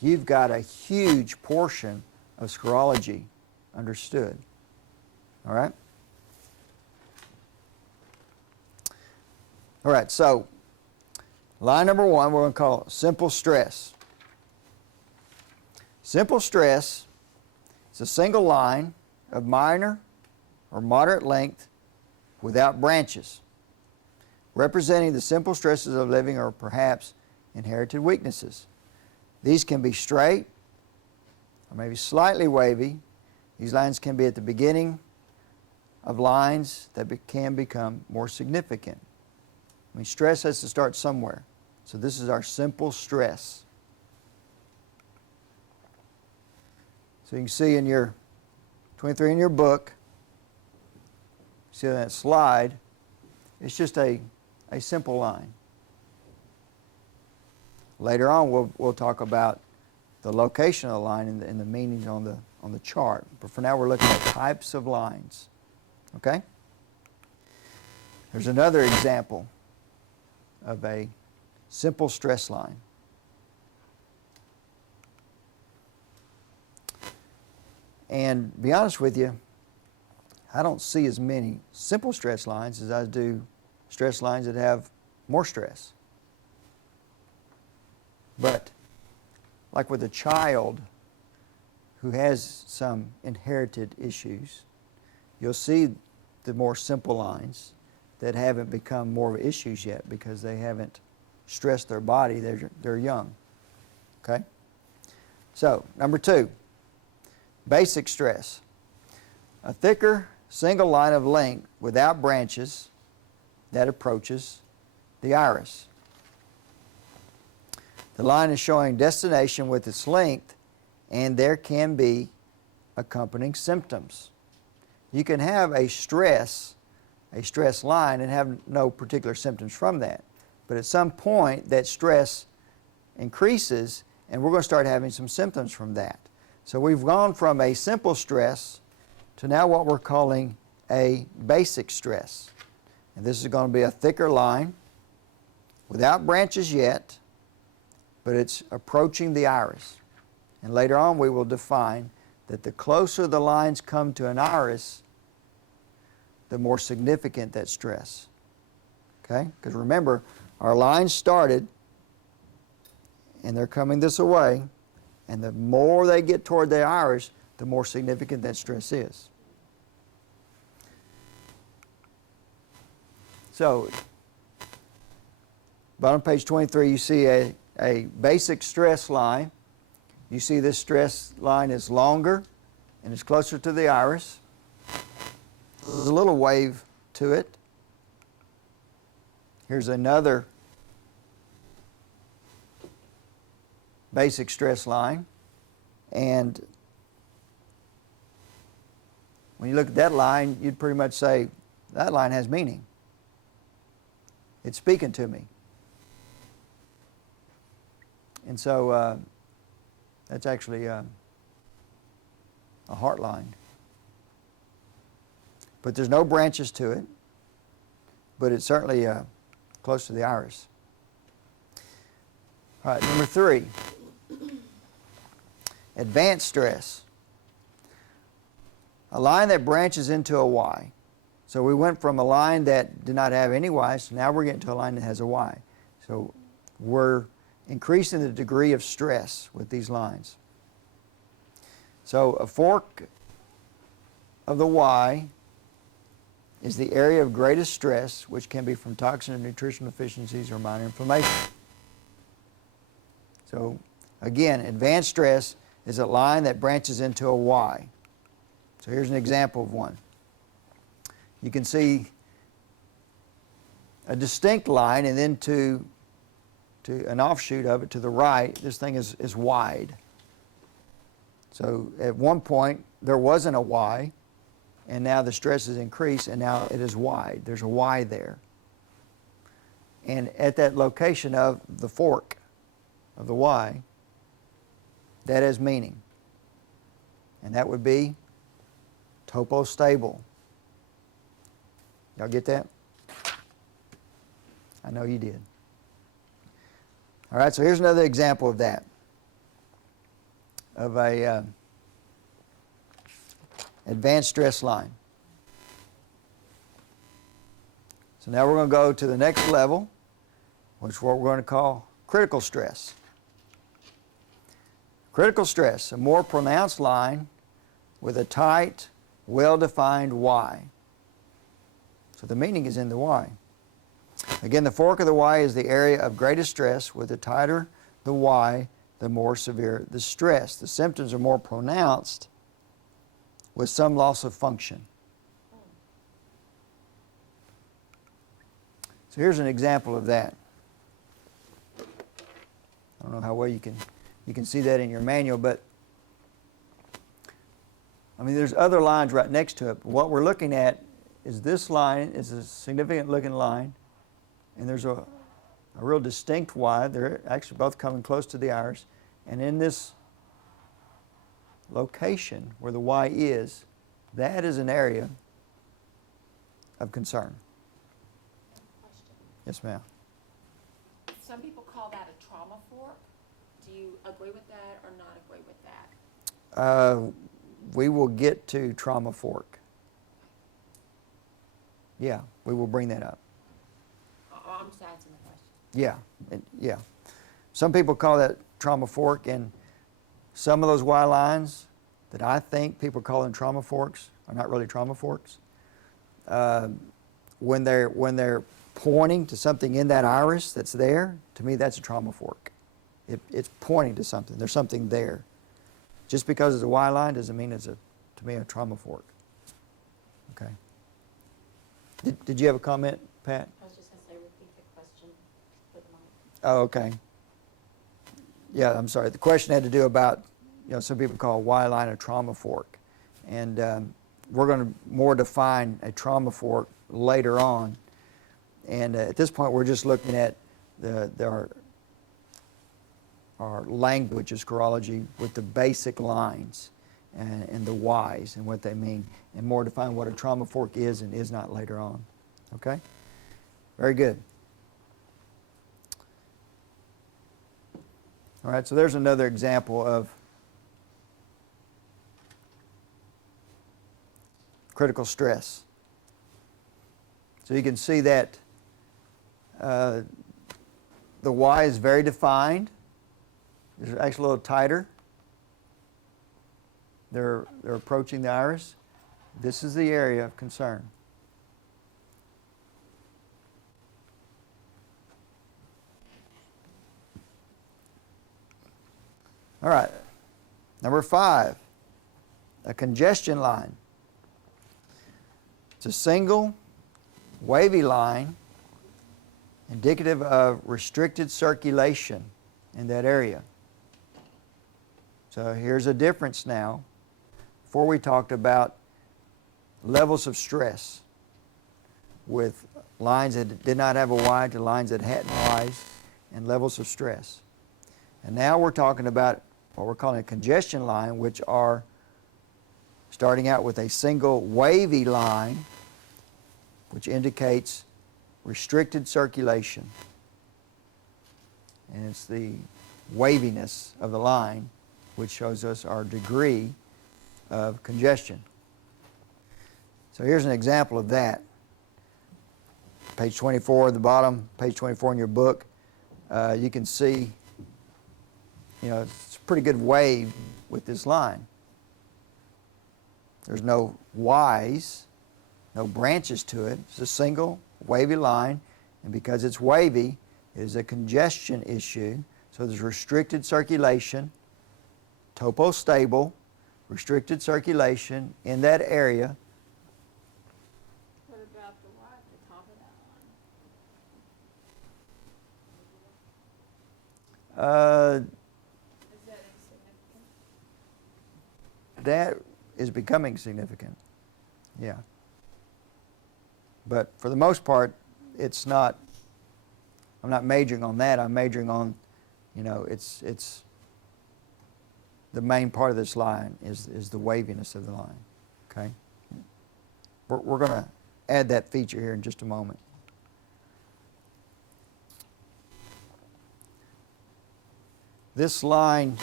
you've got a huge portion of sclerology understood. All right? All right, so line number 1 we're going to call simple stress. Simple stress is a single line of minor or moderate length without branches, representing the simple stresses of living or perhaps inherited weaknesses. These can be straight or maybe slightly wavy. These lines can be at the beginning of lines that can become more significant. I mean, stress has to start somewhere. So this is our simple stress. So you can see in your 23 in your book, see on that slide, it's just a simple line. Later on, we'll talk about the location of the line and the meanings on the chart. But for now, we're looking at types of lines. Okay? There's another example of a simple stress line. And to be honest with you, I don't see as many simple stress lines as I do stress lines that have more stress. But like with a child who has some inherited issues, you'll see the more simple lines that haven't become more of issues yet because they haven't stressed their body. They're young. Okay? So, number 2, basic stress. A thicker single line of length without branches that approaches the iris. The line is showing destination with its length, and there can be accompanying symptoms. You can have a stress line and have no particular symptoms from that. But at some point, that stress increases, and we're going to start having some symptoms from that. So we've gone from a simple stress to now what we're calling a basic stress. And this is going to be a thicker line without branches yet, but it's approaching the iris. And later on we will define that the closer the lines come to an iris, the more significant that stress. Okay? Because remember, our lines started and they're coming this way, and the more they get toward the iris, the more significant that stress is. So, bottom page 23, you see a basic stress line. You see this stress line is longer and it's closer to the iris. There's a little wave to it. Here's another basic stress line. And when you look at that line, you'd pretty much say, that line has meaning. It's speaking to me. And so that's actually a heart line. But there's no branches to it, but it's certainly close to the iris. All right, number 3, advanced stress. A line that branches into a Y. So we went from a line that did not have any Y's to now we're getting to a line that has a Y. So we're increasing the degree of stress with these lines. So a fork of the Y is the area of greatest stress, which can be from toxin or nutritional deficiencies or minor inflammation. So again, advanced stress is a line that branches into a Y. So here's an example of one. You can see a distinct line, and then to an offshoot of it to the right, this thing is wide. So at one point there wasn't a Y, and now the stress has increased, and now it is wide. There's a Y there. And at that location of the fork of the Y, that has meaning. And that would be Topo stable. Y'all get that? I know you did. All right, so here's another example of that, of a advanced stress line. So now we're going to go to the next level, which is what we're going to call critical stress. Critical stress, a more pronounced line with a tight, well-defined Y. So the meaning is in the Y. Again, the fork of the Y is the area of greatest stress. With the tighter the Y, the more severe the stress. The symptoms are more pronounced with some loss of function. So here's an example of that. I don't know how well you can see that in your manual, but I mean, there's other lines right next to it. But what we're looking at is this line is a significant looking line, and there's a real distinct Y. They're actually both coming close to the iris. And in this location where the Y is, that is an area of concern. Question. Yes, ma'am. Some people call that a trauma fork. Do you agree with that or not agree with that? We will get to trauma fork. Yeah, we will bring that up. I'm just asking the question. Yeah. Some people call that trauma fork, and some of those Y lines that I think people call them trauma forks are not really trauma forks. When they're pointing to something in that iris that's there, to me that's a trauma fork. It's pointing to something. There's something there. Just because it's a Y line doesn't mean it's, to me, a trauma fork. Okay. Did you have a comment, Pat? I was just going to say, repeat the question for the moment. Oh, okay. Yeah, I'm sorry. The question had to do about, some people call a Y line a trauma fork. And we're going to more define a trauma fork later on. And at this point, we're just looking at our language of scarology with the basic lines and the Ys and what they mean, and more define what a trauma fork is and is not later on. Okay? Very good. All right, so there's another example of critical stress. So you can see that the Y is very defined. It's actually a little tighter. They're approaching the iris. This is the area of concern. All right. Number 5, a congestion line. It's a single wavy line indicative of restricted circulation in that area. So here's a difference now. Before we talked about levels of stress with lines that did not have a Y to lines that had Ys and levels of stress. And now we're talking about what we're calling a congestion line, which are starting out with a single wavy line, which indicates restricted circulation. And it's the waviness of the line which shows us our degree of congestion. So here's an example of that. Page 24 at the bottom, page 24 in your book, you can see, it's a pretty good wave with this line. There's no Ys, no branches to it. It's a single wavy line, and because it's wavy, it is a congestion issue. So there's restricted circulation, topo stable, restricted circulation in that area. What about the Y at the top of that line? Is that insignificant? That is becoming significant. Yeah. But for the most part, it's not, I'm not majoring on that. I'm majoring on, it's the main part of this line is the waviness of the line. Okay? We're going to add that feature here in just a moment. This line,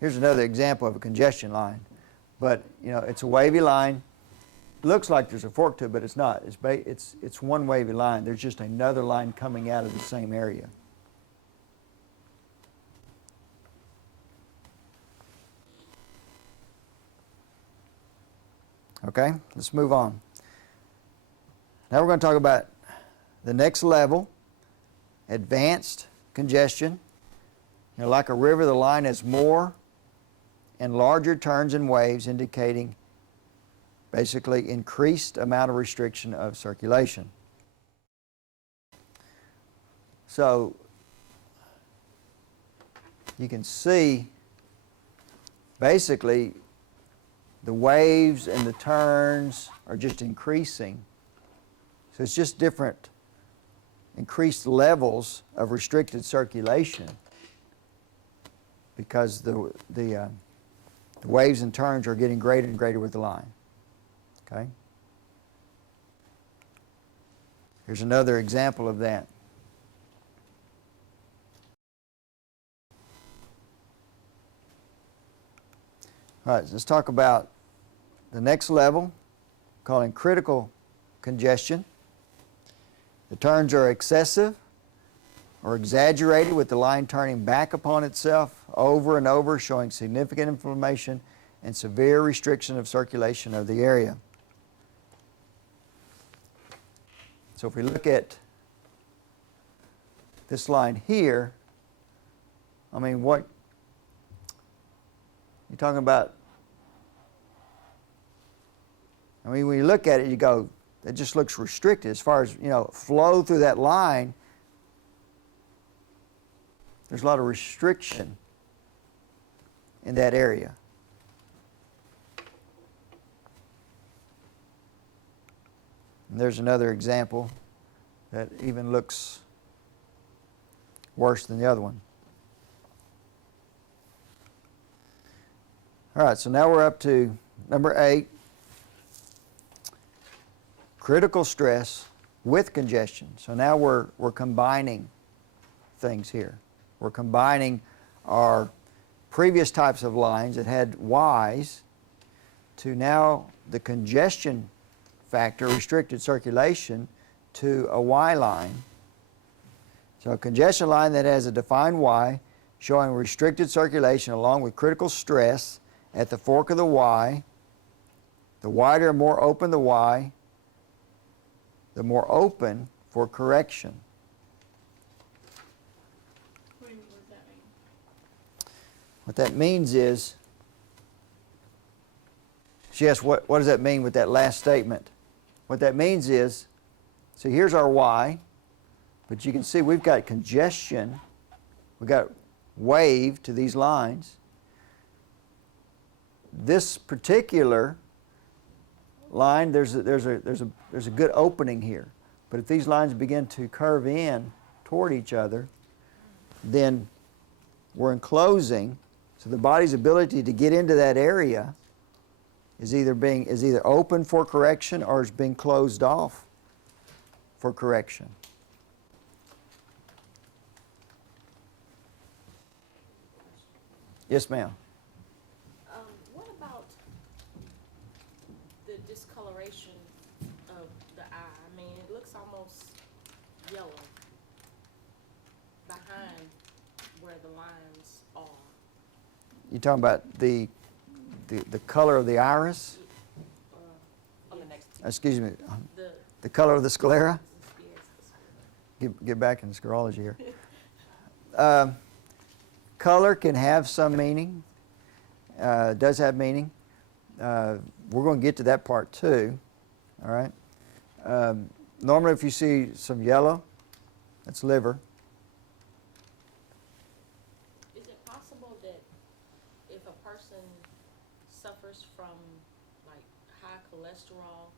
here's another example of a congestion line. But, it's a wavy line. It looks like there's a fork to it, but it's not. It's one wavy line. There's just another line coming out of the same area. Okay, let's move on. Now we're going to talk about the next level, advanced congestion. Like a river, the line has more and larger turns and waves, indicating basically increased amount of restriction of circulation. So you can see basically the waves and the turns are just increasing. So it's just different, increased levels of restricted circulation because the waves and turns are getting greater and greater with the line. Okay? Here's another example of that. All right, so let's talk about the next level, calling critical congestion. The turns are excessive or exaggerated, with the line turning back upon itself over and over, showing significant inflammation and severe restriction of circulation of the area. So if we look at this line here, I mean, what you're talking about? I mean, when you look at it, you go, it just looks restricted as far as, flow through that line. There's a lot of restriction in that area. And there's another example that even looks worse than the other one. All right, so now we're up to number 8. Critical stress with congestion. So now we're combining things here. We're combining our previous types of lines that had Y's to now the congestion factor, restricted circulation, to a Y line. So a congestion line that has a defined Y showing restricted circulation along with critical stress at the fork of the Y. The wider and more open the Y, the more open for correction. What do you mean, what does that mean? What that means is, she asked, what does that mean with that last statement? What that means is, so here's our Y, but you can see we've got congestion, we've got wave to these lines. This particular line, there's a good opening here. But if these lines begin to curve in toward each other, then we're enclosing. So the body's ability to get into that area is either open for correction or is being closed off for correction. Yes, ma'am. What about the discoloration of the eye? I mean, it looks almost yellow behind where the lines are. You talking about the color of the iris? On the next, Excuse me, The, the color of the sclera? yes, the sclera. Get back in scarology here. Color can have some meaning. Does have meaning. We're going to get to that part too. All right. Normally, if you see some yellow, that's liver. Is it possible that if a person suffers from like high cholesterol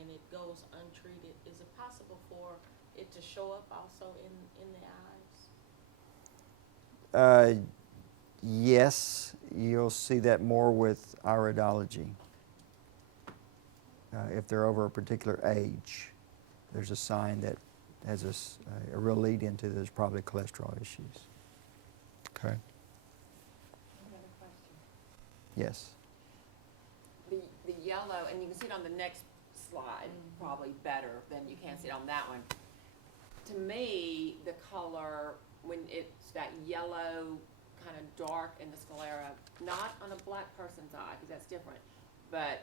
and it goes untreated, is it possible for it to show up also in the eyes? Yes, you'll see that more with iridology. If they're over a particular age, there's a sign that has a real lead into there's probably cholesterol issues. Okay. another question. Yes. The yellow, and you can see it on the next slide, probably better than you can see it on that one. To me, the color, when it's that yellow, kind of dark in the sclera, not on a black person's eye, because that's different, but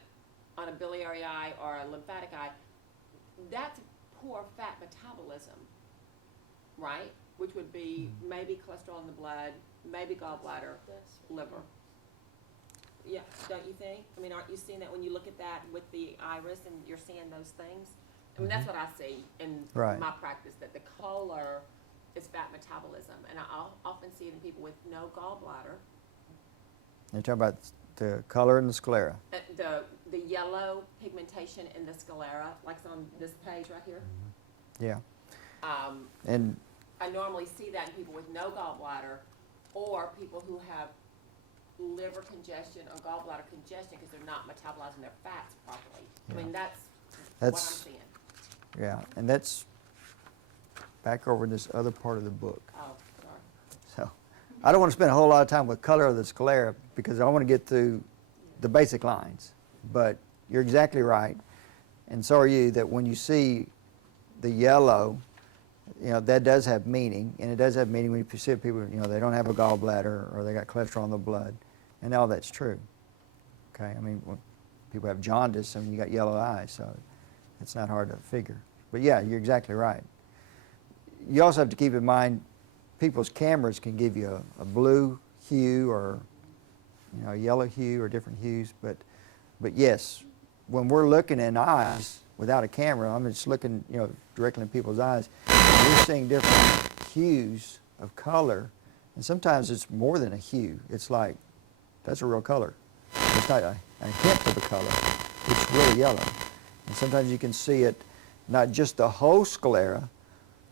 on a biliary eye or a lymphatic eye, that's poor fat metabolism, right? Which would be maybe cholesterol in the blood, maybe gallbladder, liver. Yeah, don't you think? I mean, aren't you seeing that when you look at that with the iris and you're seeing those things? I mean, that's what I see in Right. my practice, that the color is fat metabolism. And I often see it in people with no gallbladder. You're talking about the color in the sclera. The yellow pigmentation in the sclera, like it's on this page right here. Yeah. Um, And I normally see that in people with no gallbladder or people who have liver congestion or gallbladder congestion because they're not metabolizing their fats properly. I mean, that's what I'm That's- seeing. yeah, and that's back over in this other part of the book. Oh, sorry. So I don't want to spend a whole lot of time with color of the sclera because I want to get through the basic lines. But you're exactly right, and so are you, that when you see the yellow, that does have meaning, and it does have meaning when you see people, they don't have a gallbladder or they got cholesterol in the blood, and all that's true. Okay, I mean, when people have jaundice, you got yellow eyes, so it's not hard to figure. But yeah, you're exactly right. You also have to keep in mind people's cameras can give you a blue hue or a yellow hue or different hues, but yes, when we're looking in eyes without a camera, I'm just looking directly in people's eyes, we're seeing different hues of color, and sometimes it's more than a hue. It's like, that's a real color. It's not a hint of a color. It's really yellow. And sometimes you can see it, not just the whole sclera.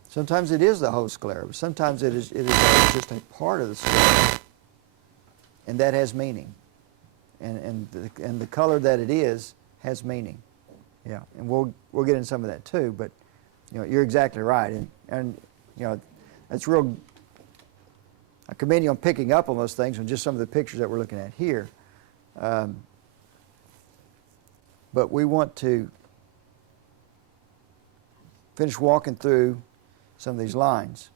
Sometimes it is the whole sclera, but sometimes it is just a part of the sclera. And that has meaning. And the color that it is has meaning. Yeah, and we'll get into some of that too, but you're exactly right. And that's real. I commend you on picking up on those things on just some of the pictures that we're looking at here. But we want to finish walking through some of these lines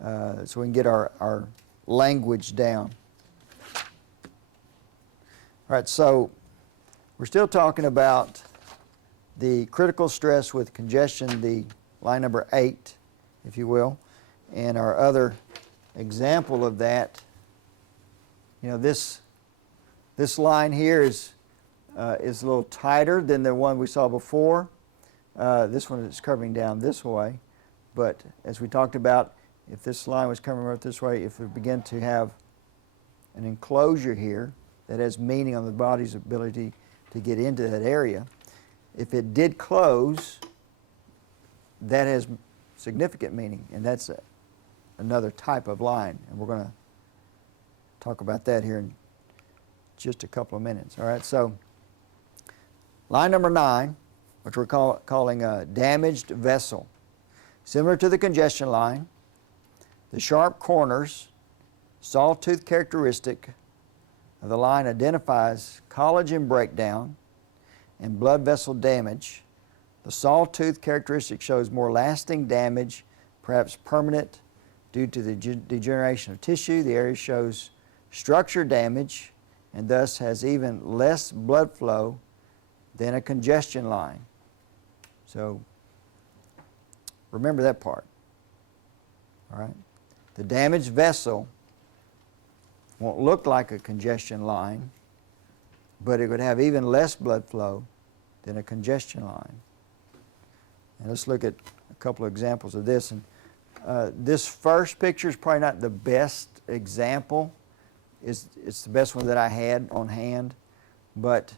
so we can get our language down. All right, so we're still talking about the critical stress with congestion, the line number 8, if you will, and our other example of that. This line here is a little tighter than the one we saw before. This one is curving down this way, but as we talked about, if this line was coming right this way, if we begin to have an enclosure here that has meaning on the body's ability to get into that area, if it did close, that has significant meaning, and that's another type of line, and we're going to talk about that here in just a couple of minutes. All right, so line number 9, which we're calling a damaged vessel. Similar to the congestion line, the sharp corners, sawtooth characteristic of the line identifies collagen breakdown and blood vessel damage. The sawtooth characteristic shows more lasting damage, perhaps permanent, due to the degeneration of tissue. The area shows structure damage and thus has even less blood flow than a congestion line. So remember that part. All right? The damaged vessel won't look like a congestion line, but it would have even less blood flow than a congestion line. And let's look at a couple of examples of this. And this first picture is probably not the best example. It's the best one that I had on hand, but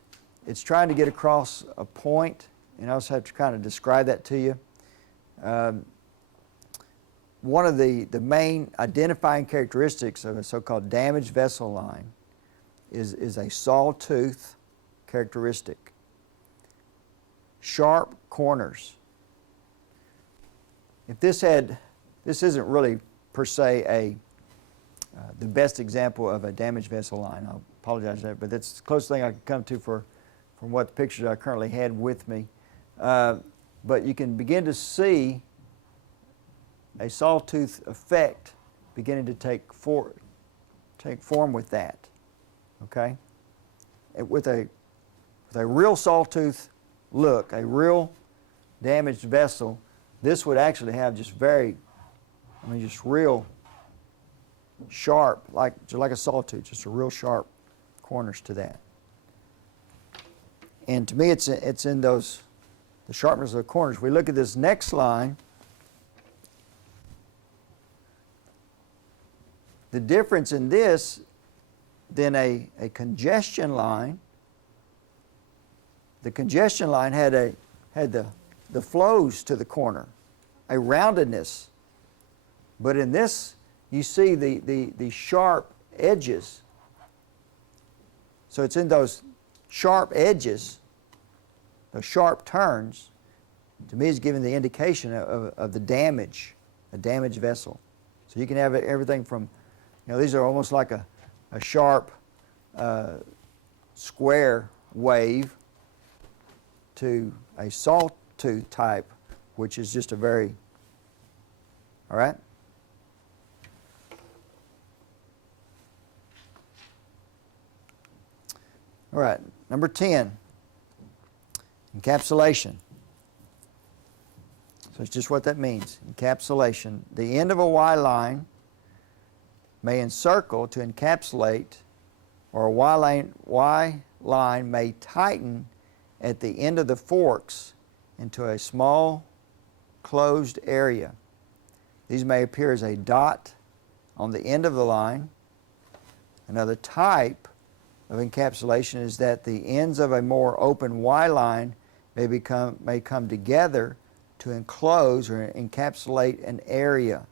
it's trying to get across a point, and I also have to kind of describe that to you. One of the main identifying characteristics of a so-called damaged vessel line is a sawtooth characteristic. Sharp corners. If this isn't really per se the best example of a damaged vessel line. I apologize for that, but that's the closest thing I can come to from what the pictures I currently had with me. But you can begin to see a sawtooth effect beginning to take form with that. Okay? With a real sawtooth look, a real damaged vessel, this would actually have just real sharp, like a sawtooth, just a real sharp corners to that. And to me, it's in the sharpness of the corners. If we look at this next line, the difference in this than a congestion line, the congestion line had the flows to the corner, a roundedness. But in this, you see the sharp edges. So it's in those sharp edges, those sharp turns, to me is giving the indication of the damage, a damaged vessel. So you can have everything from, these are almost like a sharp square wave to a sawtooth type, which is just a very, all right? All right, number 10, encapsulation. So it's just what that means, encapsulation. The end of a Y line may encircle to encapsulate, or a Y line may tighten at the end of the forks into a small closed area. These may appear as a dot on the end of the line. Another type of encapsulation is that the ends of a more open Y line may come together to enclose or encapsulate an area.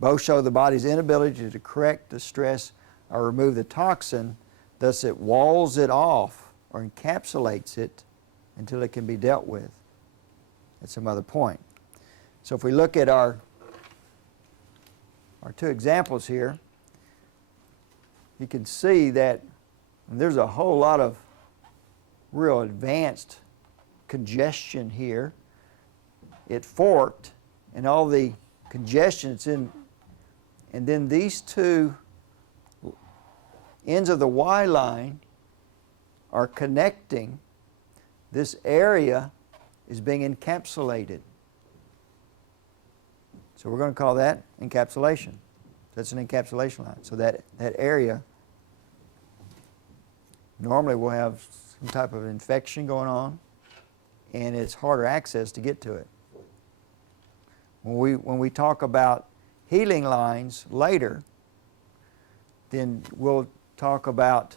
Both show the body's inability to correct the stress or remove the toxin, thus it walls it off or encapsulates it until it can be dealt with at some other point. So if we look at our two examples here, you can see that there's a whole lot of real advanced congestion here. It forked, and all the congestion it's in, and then these two ends of the Y line are connecting. This area is being encapsulated. So we're going to call that encapsulation. That's an encapsulation line. So that area normally will have some type of infection going on, and it's harder access to get to it. When we talk about healing lines later, then we'll talk about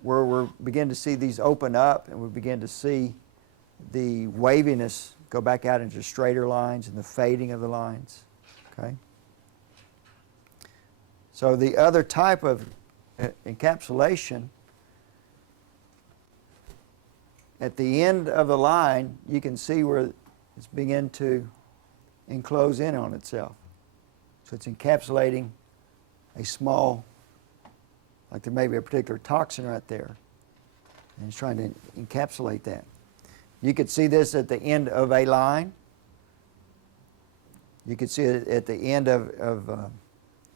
where we begin to see these open up, and we begin to see the waviness go back out into straighter lines and the fading of the lines. Okay? So the other type of encapsulation, at the end of the line, you can see where it's beginning to enclose in on itself. So it's encapsulating a small, like there may be a particular toxin right there, and it's trying to encapsulate that. You could see this at the end of a line. You could see it at the end of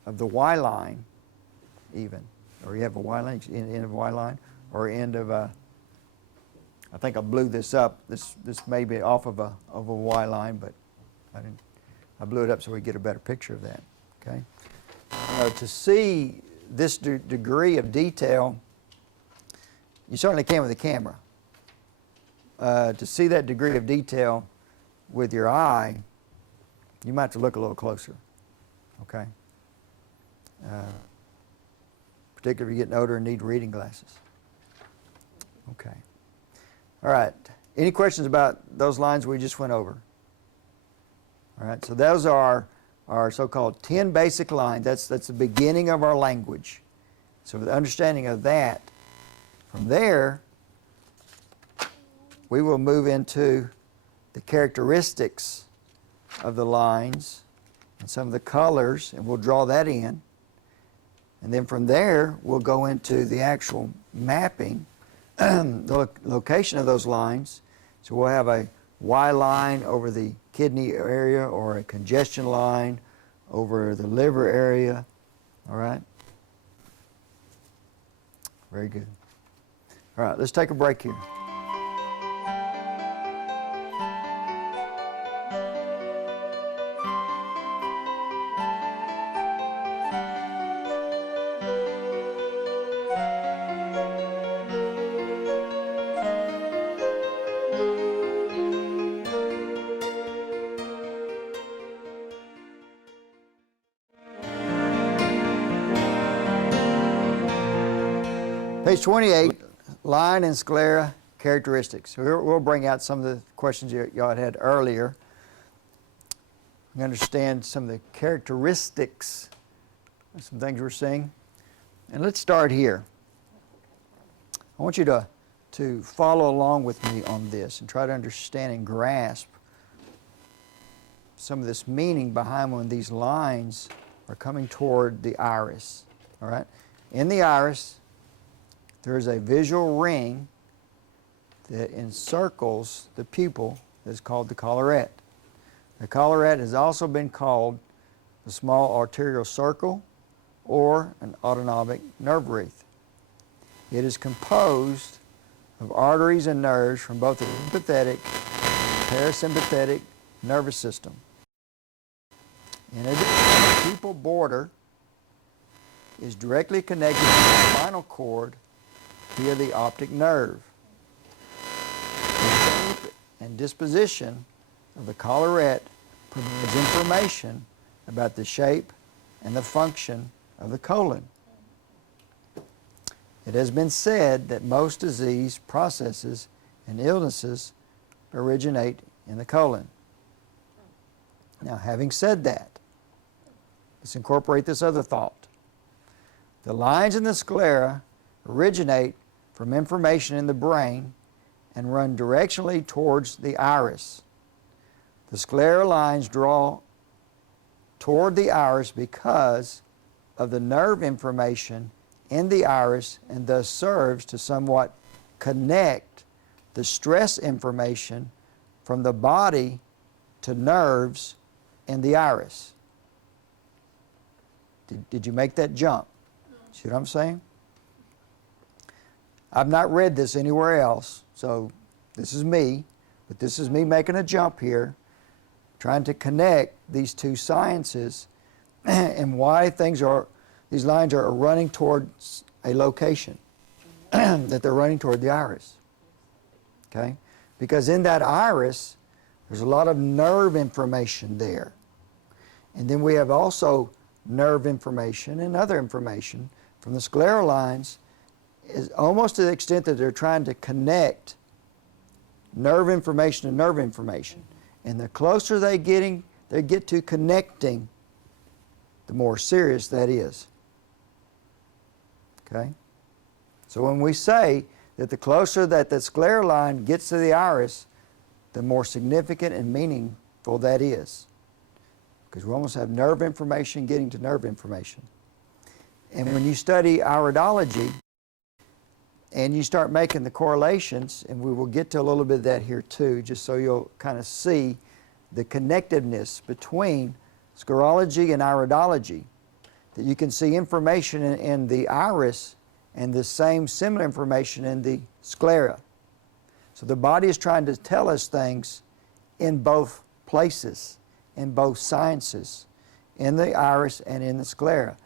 the Y line, even, or you have a Y line, end of a Y line, or end of a. I think I blew this up. This may be off of a Y line, but I blew it up so we get a better picture of that. Okay. To see this degree of detail, you certainly can with a camera. To see that degree of detail with your eye, you might have to look a little closer. Okay. Particularly if you're getting older and need reading glasses. Okay. All right. Any questions about those lines we just went over? All right. So those are our so-called 10 basic lines. That's the beginning of our language. So with understanding of that, from there, we will move into the characteristics of the lines and some of the colors, and we'll draw that in. And then from there, we'll go into the actual mapping, the location of those lines. So we'll have a Y line over the kidney area, or a congestion line over the liver area. All right? Very good. All right, let's take a break here. Page 28, line and sclera characteristics. So we'll bring out some of the questions y'all had earlier. We understand some of the characteristics of some things we're seeing. And let's start here. I want you to follow along with me on this and try to understand and grasp some of this meaning behind when these lines are coming toward the iris. All right? In the iris, there is a visual ring that encircles the pupil that's called the collarette. The collarette has also been called the small arterial circle or an autonomic nerve wreath. It is composed of arteries and nerves from both the sympathetic parasympathetic nervous system. In addition, the pupil border is directly connected to the spinal cord via the optic nerve. The shape and disposition of the collarette provides information about the shape and the function of the colon. It has been said that most disease processes and illnesses originate in the colon. Now, having said that, let's incorporate this other thought. The lines in the sclera originate from information in the brain and run directionally towards the iris. The sclera lines draw toward the iris because of the nerve information in the iris, and thus serves to somewhat connect the stress information from the body to nerves in the iris. Did you make that jump? See what I'm saying? I've not read this anywhere else, so this is me, but this is me making a jump here, trying to connect these two sciences and why these lines are running towards a location, that they're running toward the iris. Okay? Because in that iris, there's a lot of nerve information there. And then we have also nerve information and other information from the scleral lines, is almost to the extent that they're trying to connect nerve information to nerve information. And the closer they get to connecting, the more serious that is. Okay? So when we say that the closer that the scleral line gets to the iris, the more significant and meaningful that is. Because we almost have nerve information getting to nerve information. And when you study iridology and you start making the correlations, and we will get to a little bit of that here too, just so you'll kind of see the connectiveness between scarology and iridology, that you can see information in the iris and the same similar information in the sclera. So the body is trying to tell us things in both places, in both sciences, in the iris and in the sclera.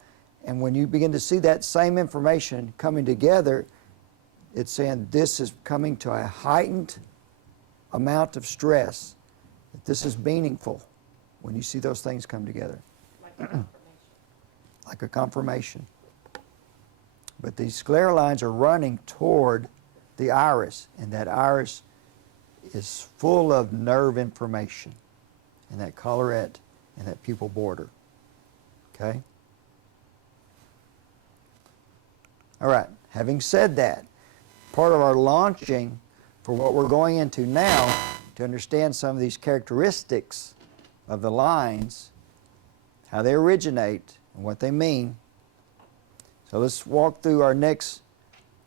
And when you begin to see that same information coming together, it's saying this is coming to a heightened amount of stress, that this is meaningful when you see those things come together. Like a confirmation. Like a confirmation. But these scleral lines are running toward the iris, and that iris is full of nerve information, and that collarette and that pupil border. Okay? All right, having said that, part of our launching for what we're going into now, to understand some of these characteristics of the lines, how they originate and what they mean. So let's walk through our next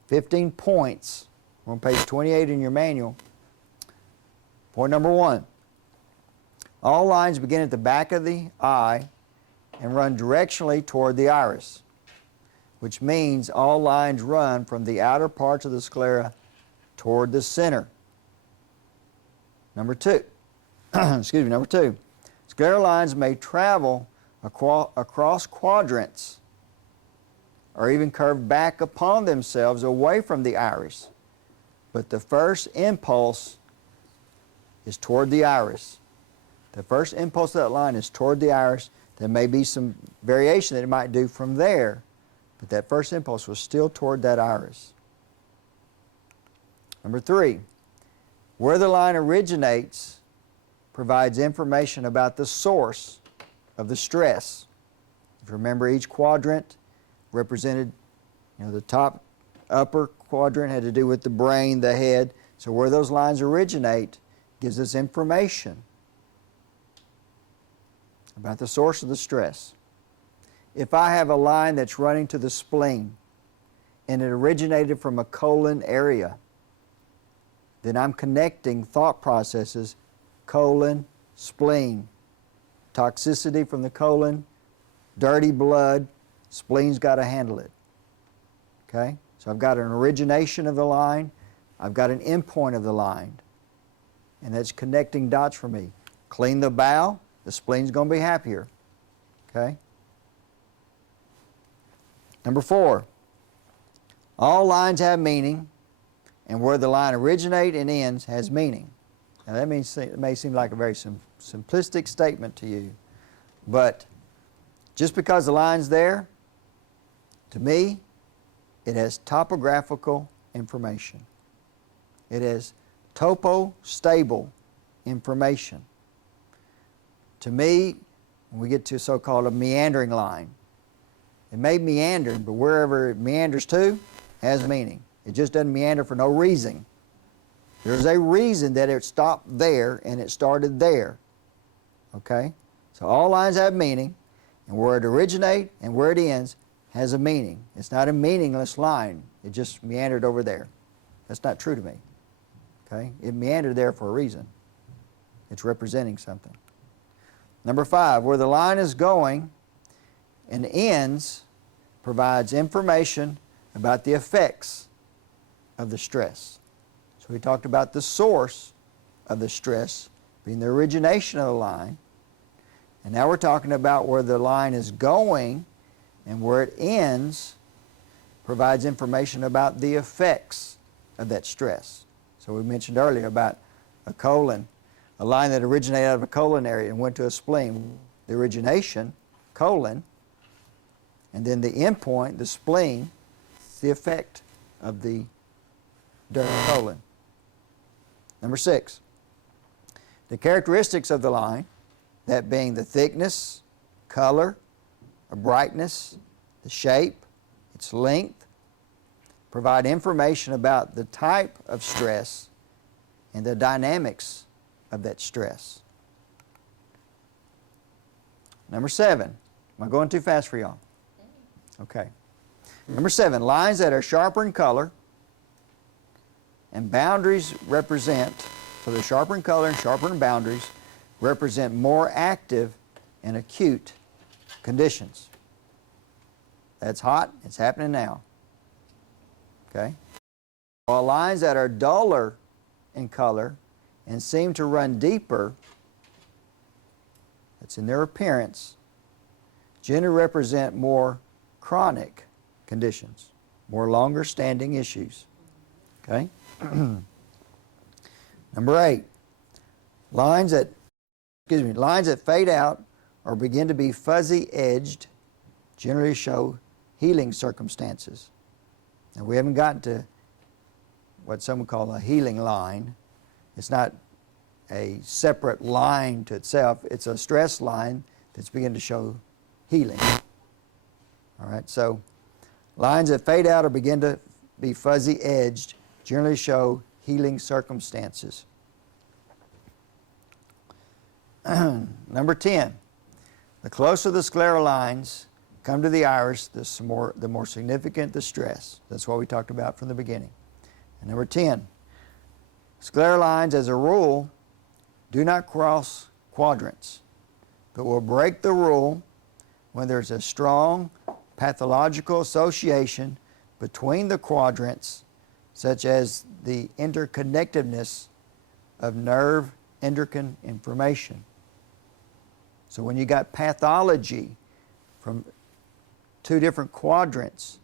15 points. We're on page 28 in your manual. Point number 1. All lines begin at the back of the eye and run directionally toward the iris, which means all lines run from the outer parts of the sclera toward the center. Number 2. Number 2. Scleral lines may travel across quadrants or even curve back upon themselves away from the iris. But the first impulse is toward the iris. The first impulse of that line is toward the iris. There may be some variation that it might do from there, but that first impulse was still toward that iris. Number 3, where the line originates provides information about the source of the stress. If you remember, each quadrant represented, the top upper quadrant had to do with the brain, the head. So where those lines originate gives us information about the source of the stress. If I have a line that's running to the spleen and it originated from a colon area, then I'm connecting thought processes, colon, spleen, toxicity from the colon, dirty blood, spleen's got to handle it. Okay? So I've got an origination of the line, I've got an endpoint of the line. and that's connecting dots for me. Clean the bowel, the spleen's going to be happier. Okay? Number 4, all lines have meaning, and where the line originates and ends has meaning. Now that means, it may seem like a very simplistic statement to you, but just because the line's there, to me, it has topographical information. It has topo-stable information. To me, when we get to so-called a meandering line, it may meander, but wherever it meanders to has meaning. It just doesn't meander for no reason. There's a reason that it stopped there and it started there. Okay? So all lines have meaning, and where it originates and where it ends has a meaning. It's not a meaningless line. It just meandered over there. That's not true to me. Okay? It meandered there for a reason. It's representing something. Number 5, where the line is going and ends provides information about the effects of the stress. So we talked about the source of the stress being the origination of the line. And now we're talking about where the line is going and where it ends provides information about the effects of that stress. So we mentioned earlier about a colon, a line that originated out of a colon area and went to a spleen. The origination, colon, and then the end point, the spleen, the effect of the colon. Number 6, the characteristics of the line, that being the thickness, color, or brightness, the shape, its length, provide information about the type of stress and the dynamics of that stress. Number 7, am I going too fast for y'all? Okay. Number 7, lines that are sharper in color and boundaries represent, so they're sharper in color and sharper in boundaries, represent more active and acute conditions. That's hot, it's happening now. Okay? While lines that are duller in color and seem to run deeper, that's in their appearance, generally represent more chronic conditions, more longer standing issues. Okay? Number 8, lines that fade out or begin to be fuzzy edged generally show healing circumstances. Now we haven't gotten to what some would call a healing line. It's not a separate line to itself. It's a stress line that's beginning to show healing. All right, so lines that fade out or begin to be fuzzy edged generally show healing circumstances. Number 10, the closer the sclera lines come to the iris, the more significant the stress. That's what we talked about from the beginning. And number 10, sclera lines as a rule do not cross quadrants, but will break the rule when there's a strong pathological association between the quadrants, such as the interconnectedness of nerve endocrine information. So when you got pathology from 2 different quadrants,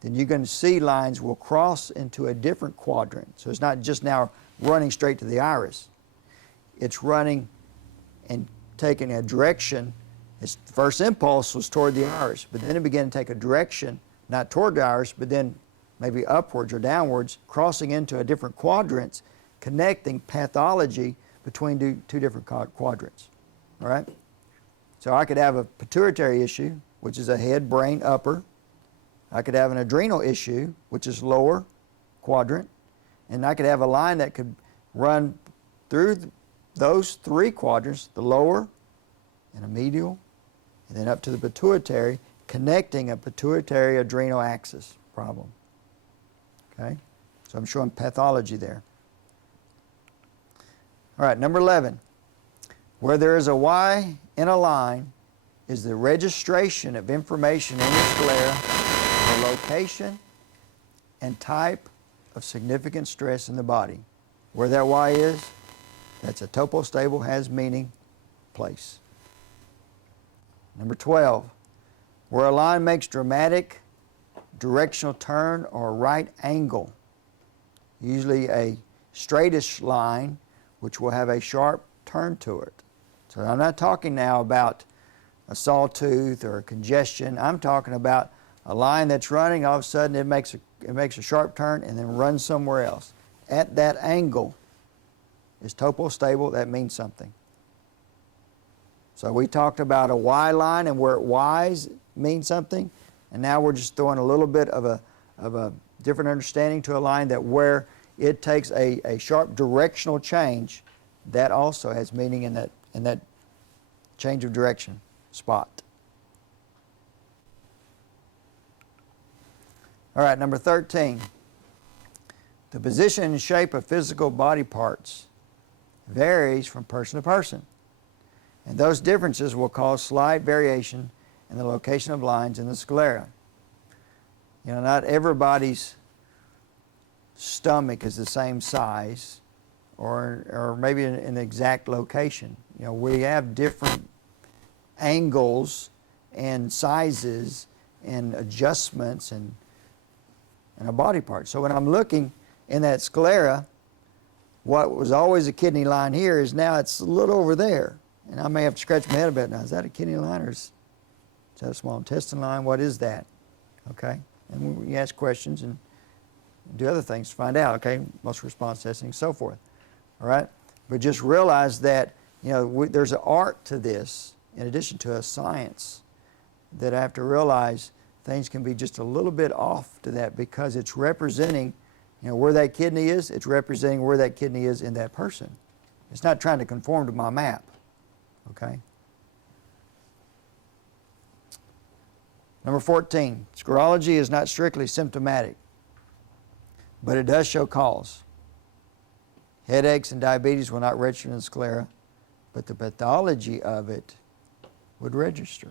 then you're going to see lines will cross into a different quadrant. So it's not just now running straight to the iris. It's running and taking a direction. Its first impulse was toward the iris, but then it began to take a direction, not toward the iris, but then maybe upwards or downwards, crossing into a different quadrants, connecting pathology between 2 different quadrants. All right? So I could have a pituitary issue, which is a head, brain, upper. I could have an adrenal issue, which is lower quadrant. And I could have a line that could run through those 3 quadrants, the lower and a medial, and then up to the pituitary, connecting a pituitary adrenal axis problem. Okay? So I'm showing pathology there. All right, number 11. Where there is a Y in a line is the registration of information in the sclera, the location and type of significant stress in the body. Where that Y is, That's a topostable, has meaning, place. Number 12, where a line makes dramatic directional turn or right angle, usually a straightish line which will have a sharp turn to it. So I'm not talking now about a sawtooth or a congestion. I'm talking about a line that's running, all of a sudden it makes a sharp turn and then runs somewhere else. At that angle is topostable. That means something. So we talked about a Y line and where it Ys means something, and now we're just throwing a little bit of a different understanding to a line that where it takes a sharp directional change, that also has meaning in that change of direction spot. All right, number 13. The position and shape of physical body parts varies from person to person, and those differences will cause slight variation in the location of lines in the sclera. You know, not everybody's stomach is the same size or maybe in an exact location. You know, we have different angles and sizes and adjustments and a body part. So when I'm looking in that sclera, what was always a kidney line here is now it's a little over there. And I may have to scratch my head a bit now. Is that a kidney line or is that a small intestine line? What is that? Okay. And we ask questions and do other things to find out, okay? Muscle response testing and so forth. All right? But just realize that, you know, there's an art to this in addition to a science, that I have to realize things can be just a little bit off to that because it's representing, you know, where that kidney is, it's representing where that kidney is in that person. It's not trying to conform to my map, okay? Number 14, scarology is not strictly symptomatic, but it does show cause. Headaches and diabetes will not register in the sclera, but the pathology of it would register.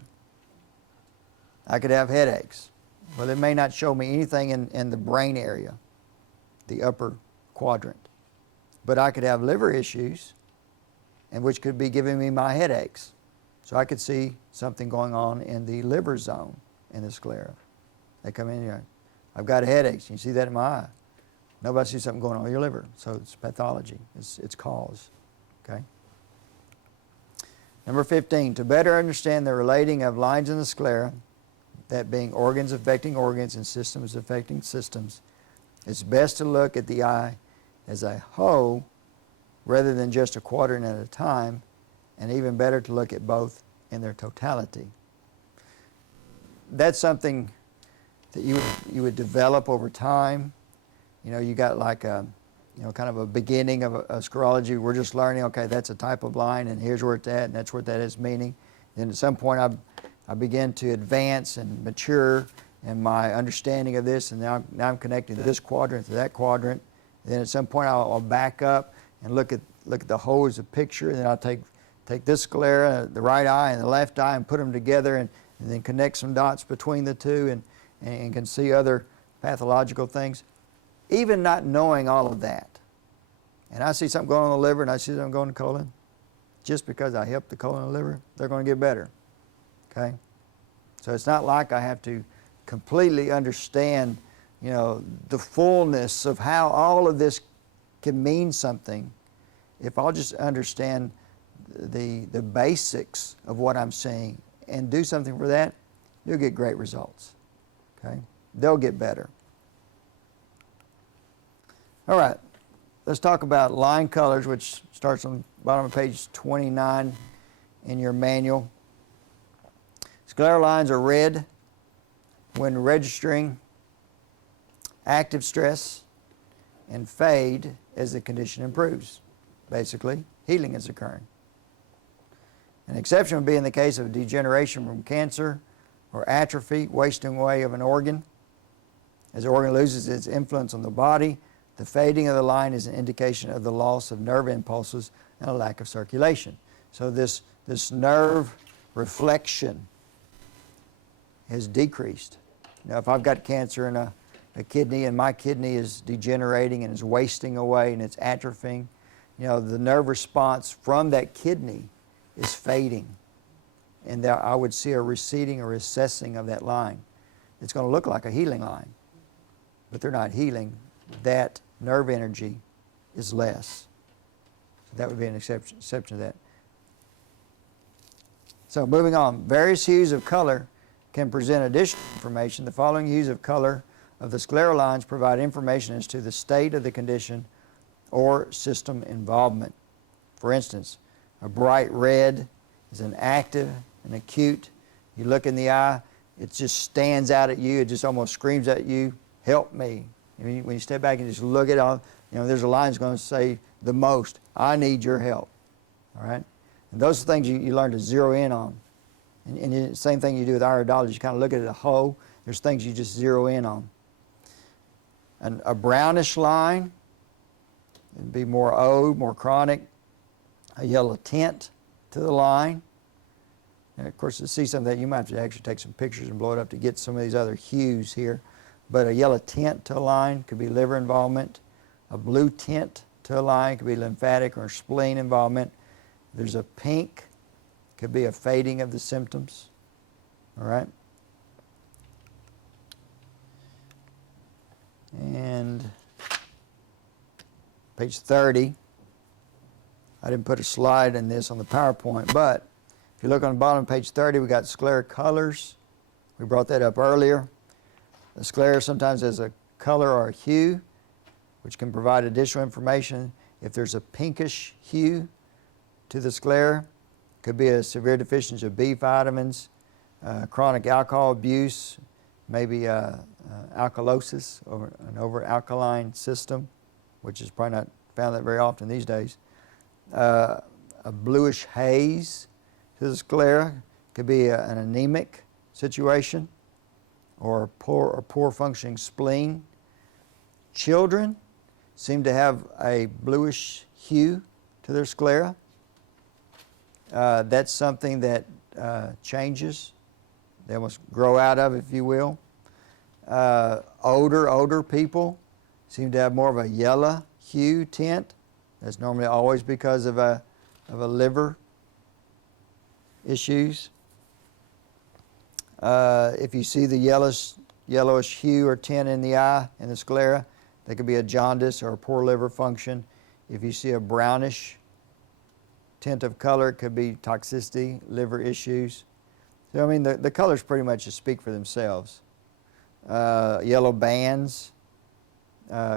I could have headaches. Well, it may not show me anything in the brain area, the upper quadrant. But I could have liver issues, and which could be giving me my headaches. So I could see something going on in the liver zone in the sclera. They come in here, I've got headaches. You see that in my eye. Nobody sees something going on with your liver. So it's pathology. It's cause. Okay? Number 15, to better understand the relating of lines in the sclera, that being organs affecting organs and systems affecting systems, it's best to look at the eye as a whole rather than just a quadrant at a time, and even better to look at both in their totality. That's something that you would develop over time. You know, you got like a, you know, kind of a beginning of a scarology. We're just learning, okay, that's a type of line, and here's where it's at, and that's what that is meaning. Then at some point I begin to advance and mature in my understanding of this, and now I'm connecting this quadrant to that quadrant. Then at some point I'll back up and look at the whole as a picture, and then I'll take this sclera, the right eye and the left eye, and put them together, and then connect some dots between the two, and can see other pathological things. Even not knowing all of that, and I see something going on in the liver and I see something going in the colon, just because I help the colon and the liver, they're going to get better. Okay? So it's not like I have to completely understand, you know, the fullness of how all of this can mean something. If I'll just understand the basics of what I'm seeing and do something for that, you'll get great results. Okay? They'll get better. All right, let's talk about line colors, which starts on the bottom of page 29 in your manual. Scleral lines are red when registering active stress and fade as the condition improves. Basically, healing is occurring. An exception would be in the case of degeneration from cancer or atrophy, wasting away of an organ. As the organ loses its influence on the body, the fading of the line is an indication of the loss of nerve impulses and a lack of circulation. So this nerve reflection has decreased. Now, if I've got cancer in a kidney and my kidney is degenerating and is wasting away and it's atrophying, the nerve response from that kidney is fading. And that I would see a receding or recessing of that line. It's going to look like a healing line, but they're not healing. That nerve energy is less. So that would be an exception to that. So moving on, various hues of color can present additional information. The following hues of color of the scleral lines provide information as to the state of the condition or system involvement. For instance, a bright red is an active and acute. You look in the eye, it just stands out at you. It just almost screams at you, help me. When you step back and just look at it, there's a line that's going to say the most, I need your help. All right? And those are things you learn to zero in on. And the same thing you do with iridology. You kind of look at it a whole. There's things you just zero in on. And a brownish line would be more O, more chronic. A yellow tint to the line. And of course, to see some of that, you might have to actually take some pictures and blow it up to get some of these other hues here. But a yellow tint to a line could be liver involvement. A blue tint to a line could be lymphatic or spleen involvement. There's a pink, could be a fading of the symptoms. All right? And page 30. I didn't put a slide in this on the PowerPoint, but if you look on the bottom of page 30, we got sclera colors. We brought that up earlier. The sclera sometimes has a color or a hue, which can provide additional information. If there's a pinkish hue to the sclera, could be a severe deficiency of B vitamins, chronic alcohol abuse, maybe alkalosis, or an over-alkaline system, which is probably not found that very often these days. A bluish haze to the sclera could be an anemic situation or a poor functioning spleen. Children seem to have a bluish hue to their sclera. That's something that changes. They almost grow out of, if you will. Older people seem to have more of a yellow hue tint. That's normally always because of a liver issues. If you see the yellowish hue or tint in the eye, in the sclera, that could be a jaundice or a poor liver function. If you see a brownish tint of color, it could be toxicity, liver issues. So, I mean, the colors pretty much just speak for themselves. Yellow bands,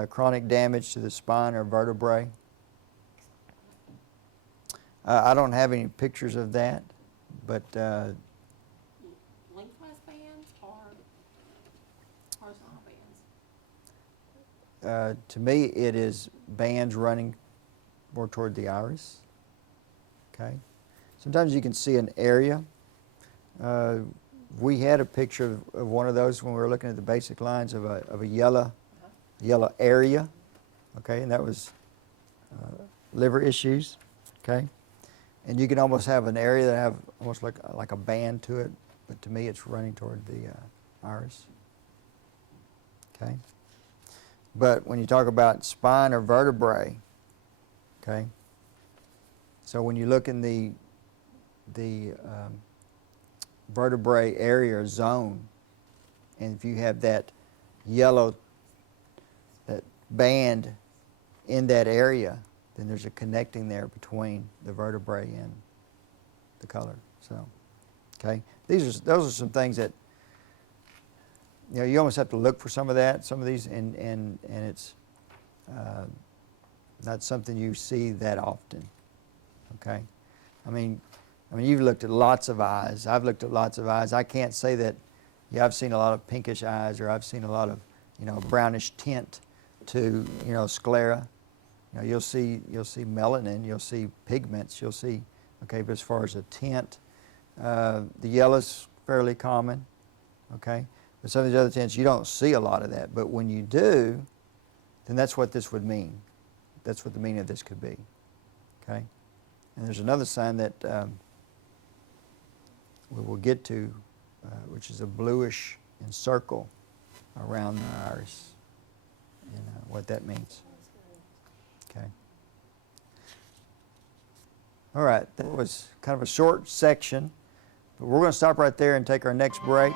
chronic damage to the spine or vertebrae. I don't have any pictures of that, but Lengthwise bands or horizontal bands? to me, it is bands running more toward the iris. Okay. Sometimes you can see an area. We had a picture of one of those when we were looking at the basic lines of a yellow area. Okay, and that was liver issues. Okay. And you can almost have an area that have almost like a band to it, but to me it's running toward the iris. Okay. But when you talk about spine or vertebrae, okay, so when you look in the vertebrae area or zone, and if you have that yellow, that band in that area, then there's a connecting there between the vertebrae and the color. So, okay, those are some things that you almost have to look for some of these, and it's not something you see that often. Okay, I mean, you've looked at lots of eyes. I've looked at lots of eyes. I can't say that. Yeah, I've seen a lot of pinkish eyes, or I've seen a lot of brownish tint to sclera. You'll see melanin, you'll see pigments, you'll see, okay, but as far as a tint, the yellow's fairly common, okay? But some of these other tints, you don't see a lot of that. But when you do, then that's what this would mean. That's what the meaning of this could be, okay? And there's another sign that we will get to, which is a bluish encircle around the iris, and what that means. Okay. All right, that was kind of a short section, but we're going to stop right there and take our next break.